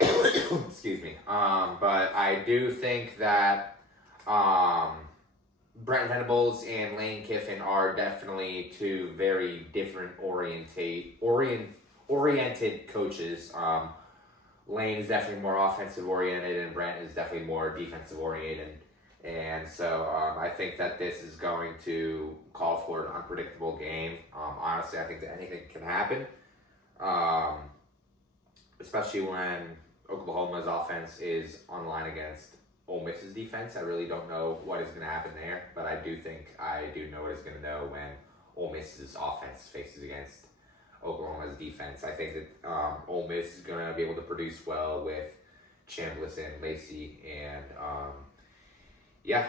Excuse me. But I do think that Brent Venables and Lane Kiffin are definitely two very different oriented coaches. Lane is definitely more offensive oriented, and Brent is definitely more defensive oriented. And so I think that this is going to call for an unpredictable game. Honestly, I think that anything can happen, especially when Oklahoma's offense is on line against Ole Miss's defense. I really don't know what is going to happen there, but I do think I do know what is going to know when Ole Miss's offense faces against Oklahoma's defense. I think that Ole Miss is going to be able to produce well with Chambliss and Lacey, and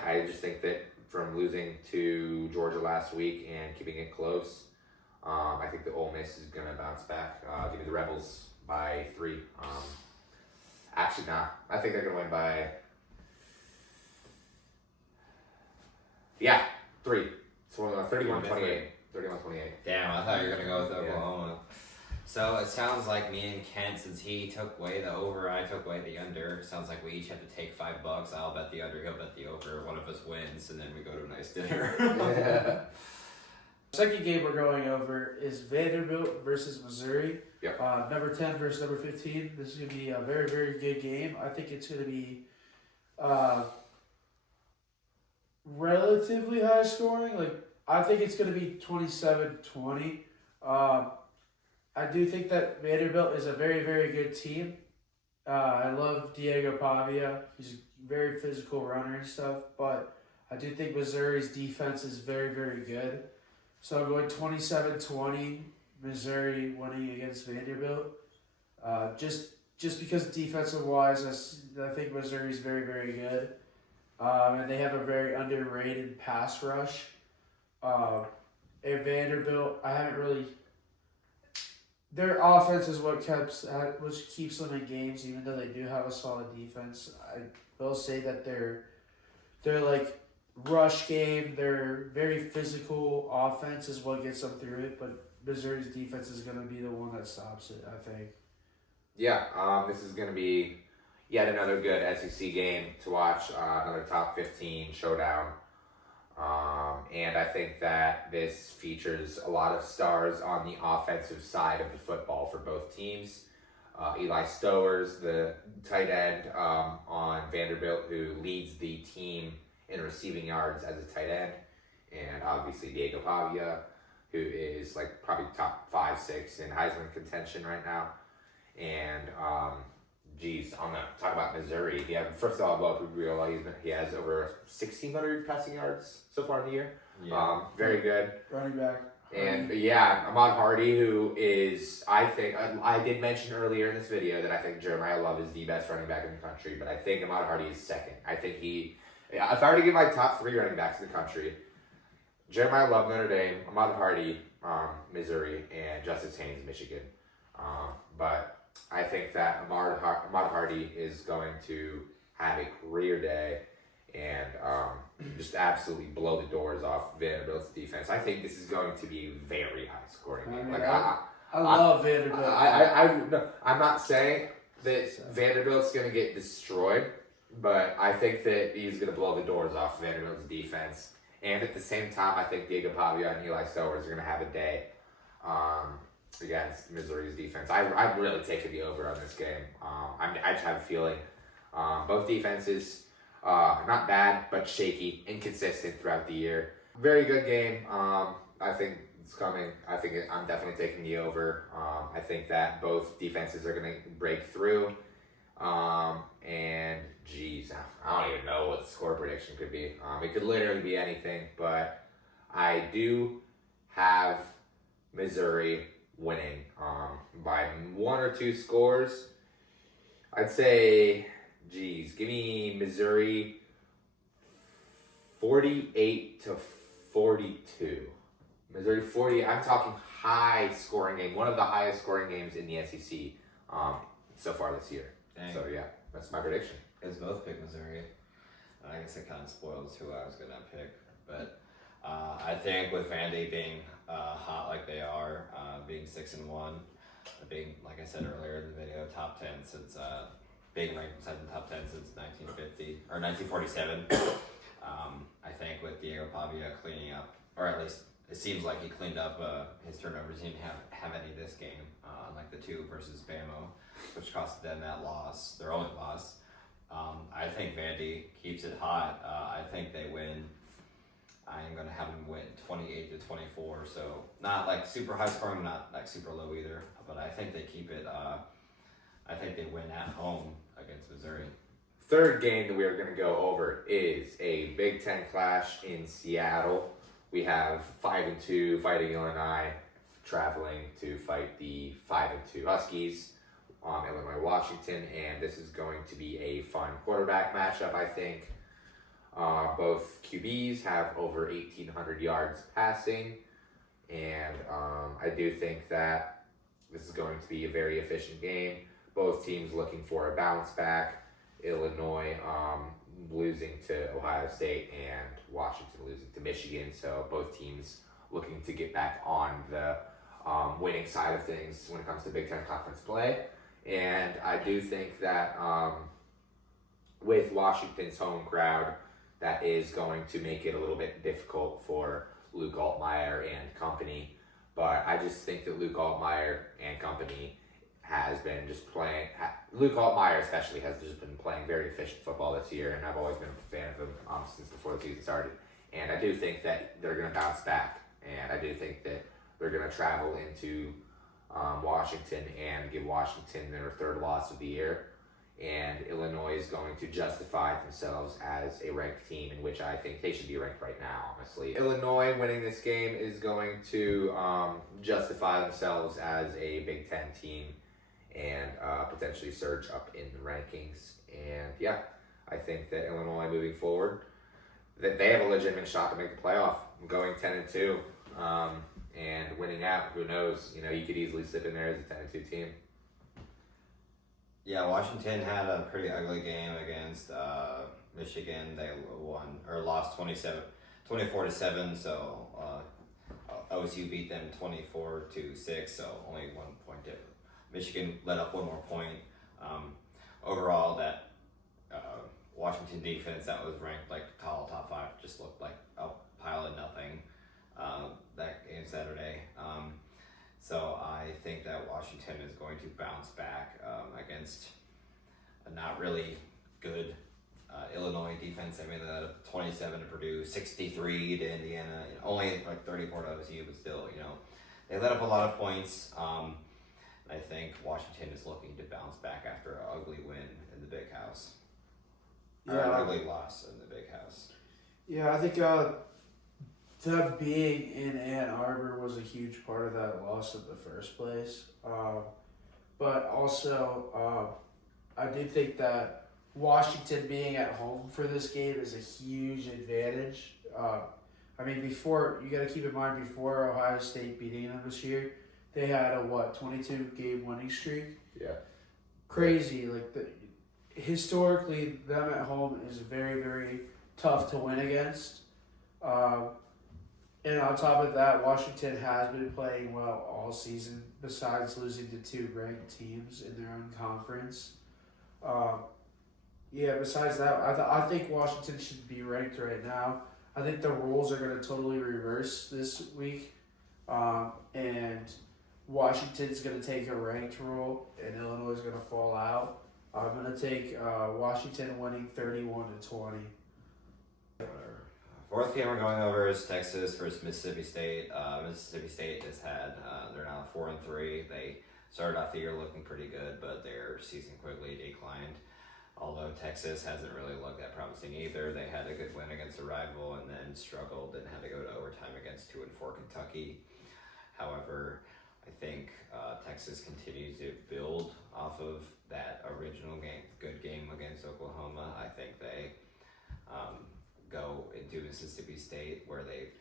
I just think that from losing to Georgia last week and keeping it close, I think that Ole Miss is going to bounce back. Give me the Rebels by 3. Actually, not. I think they're going to win by 3. So 31-28. 31-28. Damn, I thought you were going to go with Oklahoma. So it sounds like me and Kent, since he took away the over, I took away the under. Sounds like we each have to take $5. I'll bet the under, he'll bet the over. One of us wins, and then we go to a nice dinner. Second game we're going over is Vanderbilt versus Missouri. Yep. Number 10 versus number 15. This is going to be a very, very good game. I think it's going to be relatively high scoring. I think it's going to be 27-20. I do think that Vanderbilt is a very, very good team. I love Diego Pavia. He's a very physical runner and stuff, but I do think Missouri's defense is very, very good. So I'm going 27-20, Missouri winning against Vanderbilt. Just because defensive-wise, I think Missouri's very, very good. And they have a very underrated pass rush. And Vanderbilt, I haven't really... Their offense is what keeps them in games, even though they do have a solid defense. I will say that they're like rush game. Their very physical offense is what gets them through it, but Missouri's defense is going to be the one that stops it, I think. Yeah, this is going to be yet another good SEC game to watch, another top 15 showdown. And I think that this features a lot of stars on the offensive side of the football for both teams. Eli Stowers, the tight end on Vanderbilt, who leads the team in receiving yards as a tight end. And obviously Diego Pavia, who is probably top 5-6 in Heisman contention right now. And I'm going to talk about Missouri. First of all, he has over 1,600 passing yards so far in the year. Yeah. Very good. Running back. And Ahmad Hardy, who is, I think, I did mention earlier in this video that I think Jeremiah Love is the best running back in the country, but I think Ahmad Hardy is second. I think if I were to give my top 3 running backs in the country, Jeremiah Love, Notre Dame, Ahmad Hardy, Missouri, and Justice Haynes, Michigan. But I think that Ahmad Hardy is going to have a career day and just absolutely blow the doors off Vanderbilt's defense. I think this is going to be a very high scoring game. I love Vanderbilt. I'm not saying that Vanderbilt's going to get destroyed, but I think that he's going to blow the doors off Vanderbilt's defense. And at the same time, I think Diego Pavia and Eli Stowers are going to have a day against Missouri's defense. I'm really taking the over on this game. I just have a feeling both defenses Not bad, but shaky, inconsistent throughout the year. Very good game. I think it's coming. I'm definitely taking the over. I think that both defenses are going to break through. And geez, I don't even know what the score prediction could be. It could literally be anything, but I do have Missouri winning by 1 or 2 scores. I'd say, geez, give me Missouri 48-42. Missouri 40. I'm talking high scoring game, one of the highest scoring games in the SEC so far this year. Dang. So yeah, that's my prediction. Is both pick Missouri. I guess it kind of spoils who I was gonna pick, but I think with Vandy being hot like they are, being 6-1, being, like I said earlier in the video, top 10 since being ranked inside the top 10 since 1950 or 1947. I think with Diego Pavia cleaning up, or at least it seems like he cleaned up his turnovers. He didn't have any this game, like the 2 versus Bama, which costed them that loss, their only loss. I think Vandy keeps it hot. I think they win. I am going to have them win 28-24. So not like super high scoring, not like super low either. But I think they keep it. I think they win at home against Missouri. Third game that we are going to go over is a Big Ten clash in Seattle. We have 5-2 fighting Illinois, traveling to fight the 5-2 Huskies. Illinois, Washington, and this is going to be a fun quarterback matchup, I think. Both QBs have over 1,800 yards passing, and I do think that this is going to be a very efficient game. Both teams looking for a bounce back. Illinois losing to Ohio State and Washington losing to Michigan, so both teams looking to get back on the winning side of things when it comes to Big Ten Conference play. And I do think that with Washington's home crowd, that is going to make it a little bit difficult for Luke Altmaier and company. But I just think that Luke Altmaier and company has been just playing. Luke Altmaier especially has just been playing very efficient football this year, and I've always been a fan of him since before the season started. And I do think that they're going to bounce back, and I do think that they're going to travel into Washington and give Washington their 3rd loss of the year. And Illinois is going to justify themselves as a ranked team, in which I think they should be ranked right now, honestly. Illinois winning this game is going to justify themselves as a Big Ten team and potentially surge up in the rankings. And yeah, I think that Illinois moving forward, that they have a legitimate shot to make the playoff. Going 10-2 and winning out, who knows? You know, you could easily slip in there as a 10-2 team. Yeah, Washington had a pretty ugly game against Michigan. They lost 24-7. So OSU beat them 24-6. So only 1 point difference. Michigan let up 1 more point. Overall, that Washington defense that was ranked like top 5 just looked like a pile of nothing that game Saturday. So I think that Washington is going to bounce back against a not really good Illinois defense. I mean, 27 to Purdue, 63 to Indiana, only like 34 to OSU, but still, they let up a lot of points. I think Washington is looking to bounce back after an ugly win in the Big House. Or an ugly loss in the Big House. Yeah, I think them being in Ann Arbor was a huge part of that loss in the first place. But also, I do think that Washington being at home for this game is a huge advantage. I mean, you got to keep in mind, before Ohio State beating them this year, they had a 22-game winning streak? Yeah. Crazy. Historically, them at home is very, very tough to win against. And on top of that, Washington has been playing well all season, besides losing to 2 ranked teams in their own conference. Besides that, I think Washington should be ranked right now. I think the rules are going to totally reverse this week. And Washington's going to take a ranked rule, and Illinois is going to fall out. I'm gonna take Washington winning 31-20. Fourth game we're going over is Texas versus Mississippi State. Mississippi State has had, they're now 4-3. They started off the year looking pretty good, but their season quickly declined. Although Texas hasn't really looked that promising either. They had a good win against a rival and then struggled and had to go to overtime against 2-4 Kentucky. However, I think Texas continues to build off of that original good game against Oklahoma. I think they go into Mississippi State where they've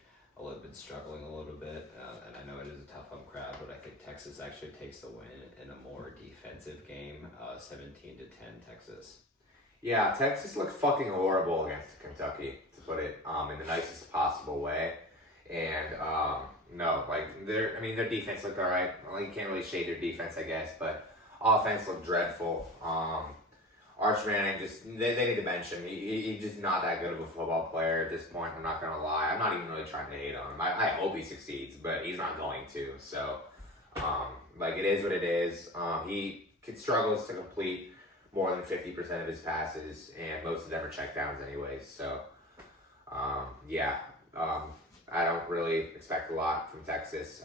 been struggling a little bit, and I know it is a tough home crowd, but I think Texas actually takes the win in a more defensive game, 17-10 Texas. Yeah, Texas looked fucking horrible against Kentucky, to put it in the nicest possible way. And no, like their defense looked all right. Well, you can't really shade their defense, I guess, but offense looked dreadful. Arch Manning they need to bench him. He's just not that good of a football player at this point. I'm not gonna lie. I'm not even really trying to hate on him. I hope he succeeds, but he's not going to. So, it is what it is. He struggles to complete more than 50% of his passes, and most of them are checkdowns anyways. So, I don't really expect a lot from Texas.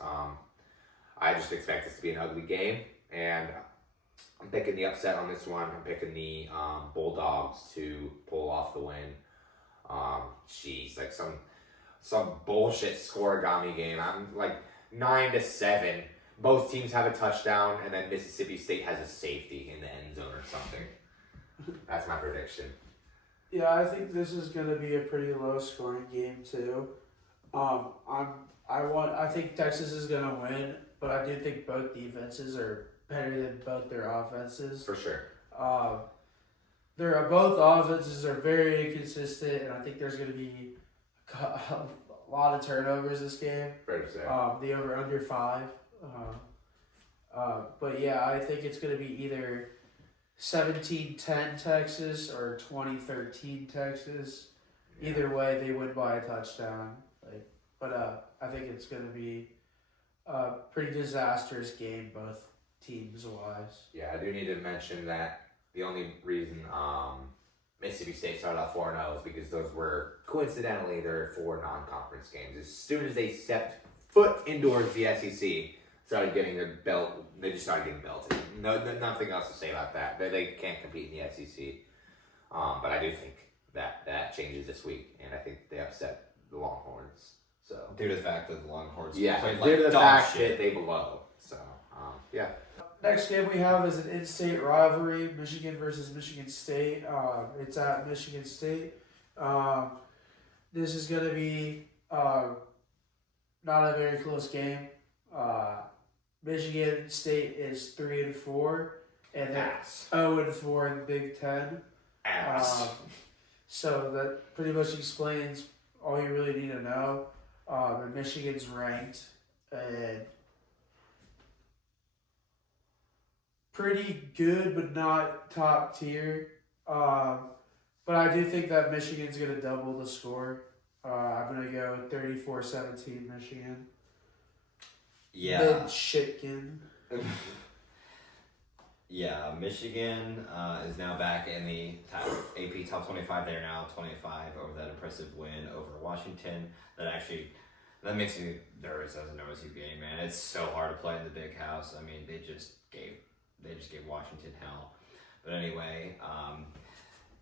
I just expect this to be an ugly game, and I'm picking the upset on this one. I'm picking the Bulldogs to pull off the win. Like some bullshit scoregami game. I'm like 9-7. Both teams have a touchdown, and then Mississippi State has a safety in the end zone or something. That's my prediction. Yeah, I think this is going to be a pretty low scoring game too. I think Texas is going to win, but I do think both defenses are better than both their offenses. For sure. Both offenses are very inconsistent, and I think there's going to be a lot of turnovers this game. Fair to say. The over under 5. But yeah, I think it's going to be either 17-10 Texas or 20-13 Texas. Yeah. Either way, they win by a touchdown. I think it's going to be a pretty disastrous game, both teams wise. Yeah, I do need to mention that the only reason Mississippi State started off 4-0 is because those were coincidentally their 4 non-conference games. As soon as they stepped foot indoors the SEC, started getting their belt. They just started getting belted. Nothing else to say about that. They can't compete in the SEC. But I do think that changes this week, and I think they upset the Longhorns. So Due to the fact that the Longhorns yeah, played due to the dog fact shit. that they blow. So yeah. Next game we have is an in-state rivalry, Michigan versus Michigan State. It's at Michigan State. This is going to be not a very close game. Michigan State is 3-4, and they're 0-4 in the Big Ten. So that pretty much explains all you really need to know. And Michigan's ranked and pretty good, but not top tier. But I do think that Michigan's going to double the score. I'm going to go 34-17 Michigan. Yeah. Michigan. Yeah, Michigan is now back in the AP Top 25. They're now 25 over that impressive win over Washington. That makes me nervous as an OSU game, man. It's so hard to play in the big house. I mean, they just gave Washington hell. But anyway,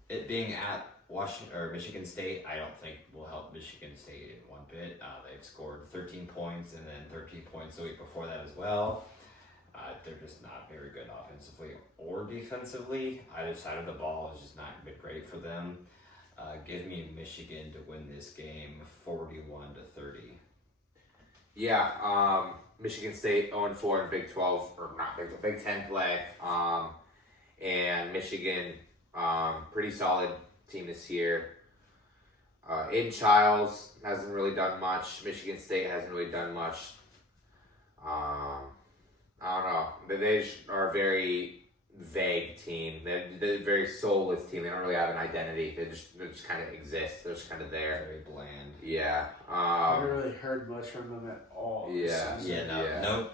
it being at Washington or Michigan State, I don't think will help Michigan State in one bit. They've scored 13 points and then 13 points the week before that as well. They're just not very good offensively or defensively. Either side of the ball has just not been great for them. Give me Michigan to win this game 41-30. Yeah, Michigan State 0-4 in Big 12 or not Big 10 play. And Michigan, pretty solid team this year. Aiden Childs hasn't really done much. Michigan State hasn't really done much. I don't know. They are a very vague team. They're a very soulless team. They don't really have an identity. They just kind of exist. They're just kind of there. Very bland. Yeah. I haven't really heard much from them at all. Yeah.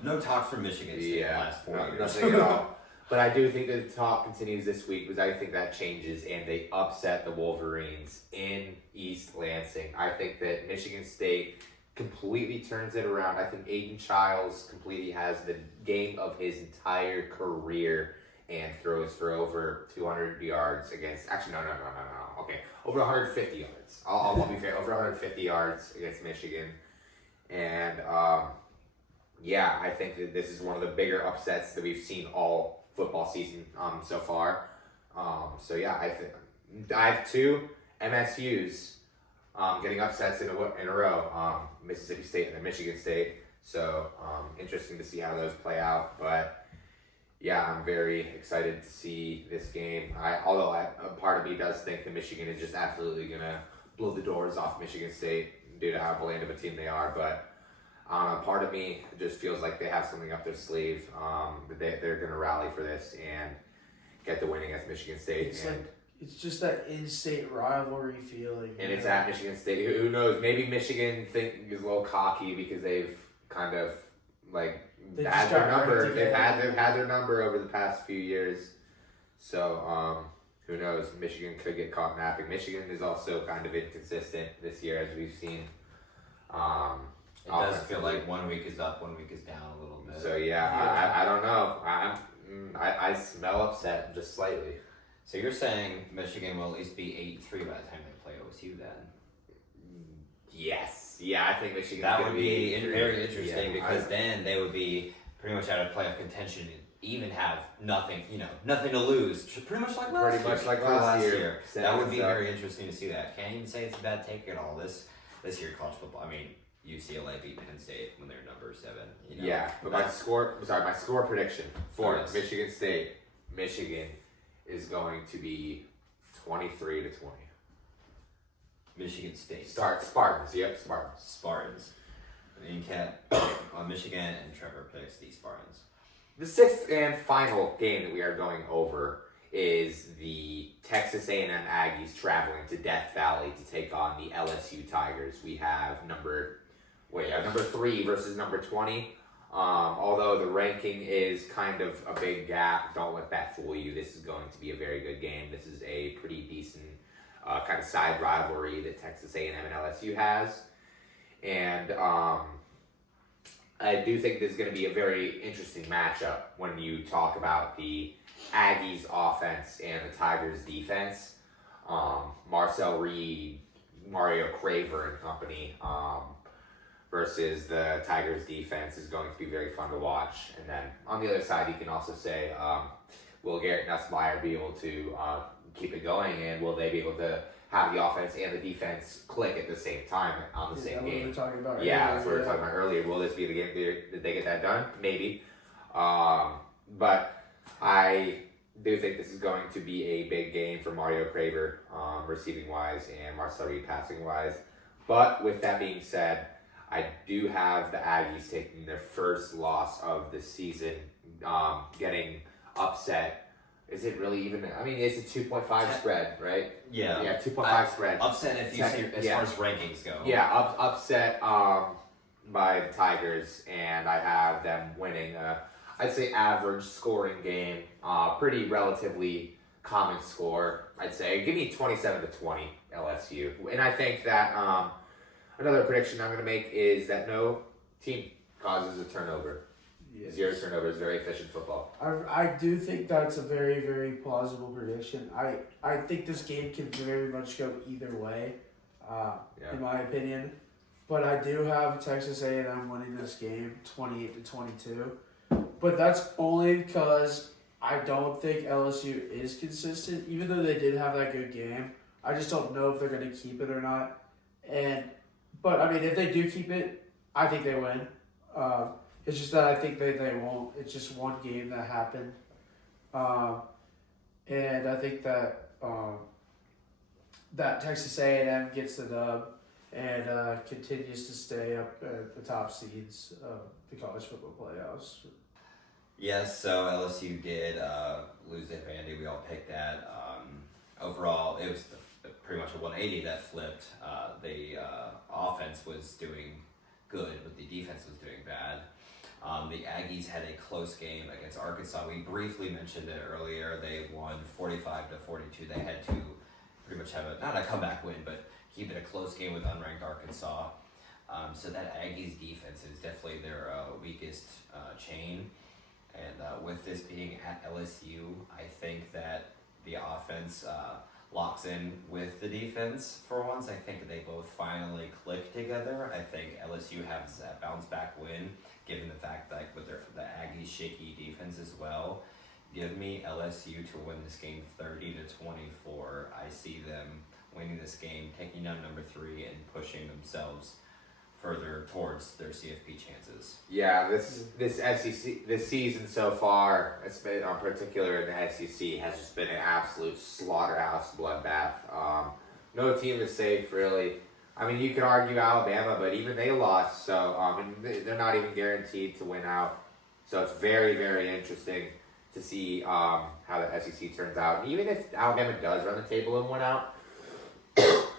No talk from Michigan State in the last 4 years. Nothing at all. But I do think that the talk continues this week because I think that changes and they upset the Wolverines in East Lansing. I think that Michigan State completely turns it around. I think Aiden Childs completely has the game of his entire career and throws for over 200 yards against. Actually, no. Okay, over 150 yards. I'll be fair. Over 150 yards against Michigan, and yeah, I think that this is one of the bigger upsets that we've seen all football season so far. So yeah, I think I have two MSUs getting upsets in a row. Mississippi State and then Michigan State. So interesting to see how those play out. But yeah, I'm very excited to see this game. Although a part of me does think that Michigan is just absolutely gonna blow the doors off Michigan State due to how bland of a team they are. But part of me just feels like they have something up their sleeve. They're gonna rally for this and get the win against Michigan State. It's just that in-state rivalry feeling. And it's at Michigan State. Who knows? Maybe Michigan is a little cocky because they've kind of had their number. They've had their number over the past few years. So who knows? Michigan could get caught napping. Michigan is also kind of inconsistent this year, as we've seen. It does feel like 1 week is up, 1 week is down a little bit. So yeah. I don't know. I smell upset just slightly. So you're saying Michigan will at least be 8-3 by the time they play OSU then? Yes. Yeah, I think Michigan. That would be very interesting because then they would be pretty much out of playoff contention and even have nothing to lose. Pretty much like last year. That would be very interesting to see that. Can't even say it's a bad take at all. This year college football. I mean, UCLA beat Penn State when they're number 7. Yeah, but my score prediction for Michigan State, Michigan is going to be 23-20. Michigan State. Spartans. Yep, Spartans. Spartans. And Cat on Michigan and Trevor picks the Spartans. The sixth and final game that we are going over is the Texas A&M Aggies traveling to Death Valley to take on the LSU Tigers. We have number 3 versus number 20. Although the ranking is kind of a big gap, don't let that fool you. This is going to be a very good game. This is a pretty decent kind of side rivalry that Texas A&M and LSU has. And I do think this is going to be a very interesting matchup when you talk about the Aggies offense and the Tigers defense. Marcel Reed, Mario Craver and company versus the Tigers defense is going to be very fun to watch. And then on the other side, you can also say, will Garrett Nussmeier be able to keep it going, and will they be able to have the offense and the defense click at the same time on the same game? That's what we were talking about earlier. That's what we were talking about earlier. Will this be the game that they get that done? Maybe. But I do think this is going to be a big game for Mario Craver, receiving-wise, and Marcel Reed passing-wise. But with that being said, I do have the Aggies taking their first loss of the season, getting upset. Is it really even? I mean, it's a 2.5 spread, right? Yeah. Yeah, 2.5 spread. Upset if you see as far as rankings go. Yeah, upset by the Tigers, and I have them winning. I'd say average scoring game, pretty relatively common score. I'd say give me 27-20 LSU, and I think that another prediction I'm going to make is that no team causes a turnover. Yes. 0 turnovers, very efficient football. I do think that's a very, very plausible prediction. I think this game can very much go either way, in my opinion. But I do have Texas A&M winning this game 28-22. But that's only because I don't think LSU is consistent, even though they did have that good game. I just don't know if they're going to keep it or not. But I mean, if they do keep it, I think they win. It's just that I think they won't. It's just one game that happened. And I think that that Texas A&M gets the dub and continues to stay up at the top seeds of the college football playoffs. Yes, so LSU did lose their Vandy. We all picked that. Overall, it was pretty much a 180 that flipped. The offense was doing good, but the defense was doing bad. The Aggies had a close game against Arkansas. We briefly mentioned it earlier. They won 45-42. They had to pretty much have not a comeback win, but keep it a close game with unranked Arkansas. So that Aggies defense is definitely their weakest chain. And with this being at LSU, I think that the offense locks in with the defense for once. I think they both finally click together. I think LSU has that bounce back win, given the fact that with the Aggies' shaky defense as well. Give me LSU to win this game 30-24. I see them winning this game, taking down number 3 and pushing themselves further towards their CFP chances. Yeah, this SEC this season so far, it's been in particular in the SEC, has just been an absolute slaughterhouse bloodbath. No team is safe really. I mean, you could argue Alabama, but even they lost, so and they're not even guaranteed to win out. So it's very, very interesting to see how the SEC turns out. And even if Alabama does run the table and win out,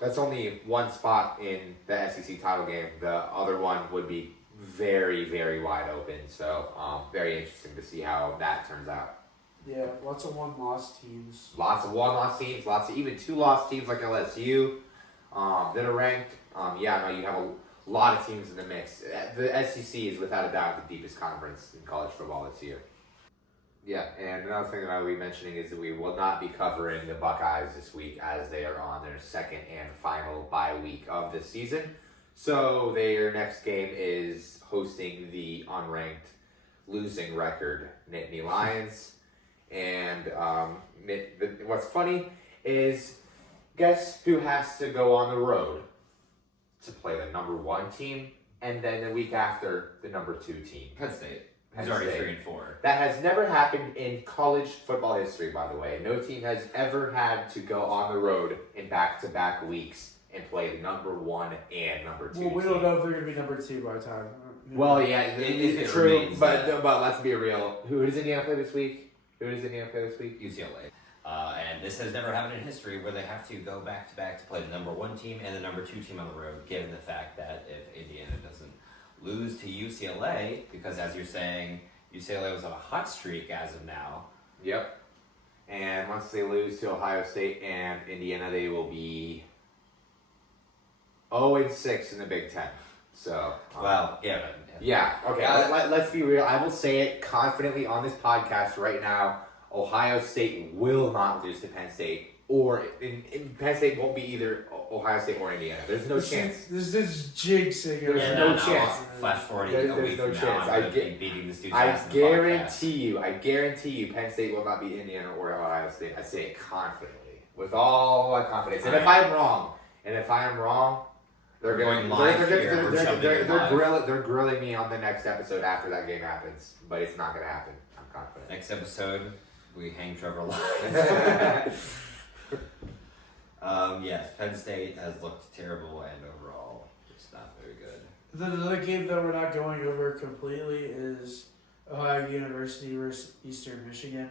that's only one spot in the SEC title game. The other one would be very, very wide open. So very interesting to see how that turns out. Yeah, lots of one-loss teams. Lots of one-loss teams, lots of even two-loss teams like LSU that are ranked. You have a lot of teams in the mix. The SEC is without a doubt the deepest conference in college football this year. Yeah, and another thing that I'll be mentioning is that we will not be covering the Buckeyes this week as they are on their second and final bye week of the season. So their next game is hosting the unranked losing record Nittany Lions. And what's funny is, guess who has to go on the road to play the number 1 team, and then the week after the number 2 team? Penn State. He's already 3-4. That has never happened in college football history, by the way. No team has ever had to go on the road in back-to-back weeks and play the number 1 and number 2 Well, we team. don't know if they're going to be number 2 by the time. Well, yeah, If it true, remains but that. let's be real. Who does Indiana play this week? UCLA. And this has never happened in history where they have to go back-to-back to play the number 1 team and the number 2 team on the road, given the fact that if Indiana doesn't lose to UCLA, because as you're saying, UCLA was on a hot streak as of now. Yep. And once they lose to Ohio State and Indiana, they will be 0-6 in the Big Ten. So, Well, yeah, but yeah. Okay. Let's be real. I will say it confidently on this podcast right now. Ohio State will not lose to Penn State, or Penn State won't be either Ohio State or Indiana. There's no chance. This is jinxing. There's no chance. Flash forward a There's week no from now, chance. I'm going to be beating this dude's I ass in the guarantee you, Penn State will not be Indiana or Ohio State. I say it confidently, with all my confidence. And if I'm wrong, they're going live here. We're jumping in live. they're grilling me on the next episode after that game happens. But it's not going to happen. I'm confident. Next episode, we hang Trevor live. Yes, Penn State has looked terrible and overall it's not very good. The other game that we're not going over completely is Ohio University versus Eastern Michigan.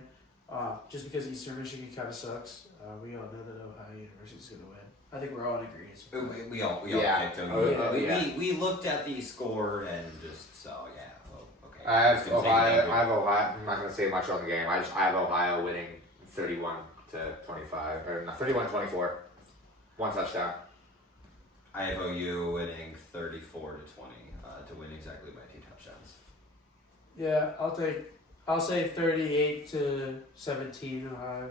Just because Eastern Michigan kind of sucks, we all know that Ohio University is going to win. I think we're all in agreement. We all Yeah. picked them. Oh, yeah. We looked at the score and just saw, okay. I have It's gonna take Ohio. a I have Ohio. I'm not going to say much on the game. I have Ohio winning 31-25 or 31-24, 1 touchdown. I have OU winning 34-20 to win exactly by 2 touchdowns. Yeah, I'll say 38-17 Ohio.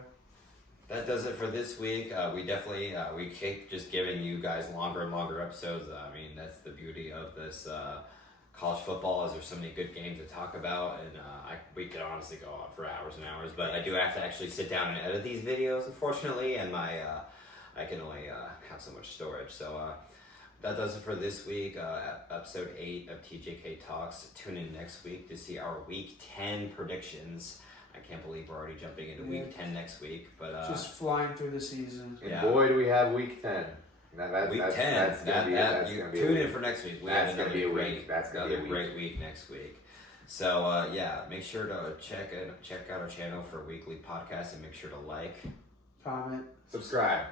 That does it for this week. We definitely we keep just giving you guys longer and longer episodes. I mean, that's the beauty of this college football, is there's so many good games to talk about, and we could honestly go on for hours and hours. But I do have to actually sit down and edit these videos, unfortunately, and my I can only have so much storage. So that does it for this week. Episode 8 of TJK Talks. Tune in next week to see our Week 10 predictions. I can't believe we're already jumping into Week 10 next week, but just flying through the season. And boy, do we have Week 10. Week 10. That's gonna be tune in for next week. That's going to be a week. That's going to be a great week next week. So make sure to check out our channel for weekly podcasts, and make sure to like, comment, subscribe.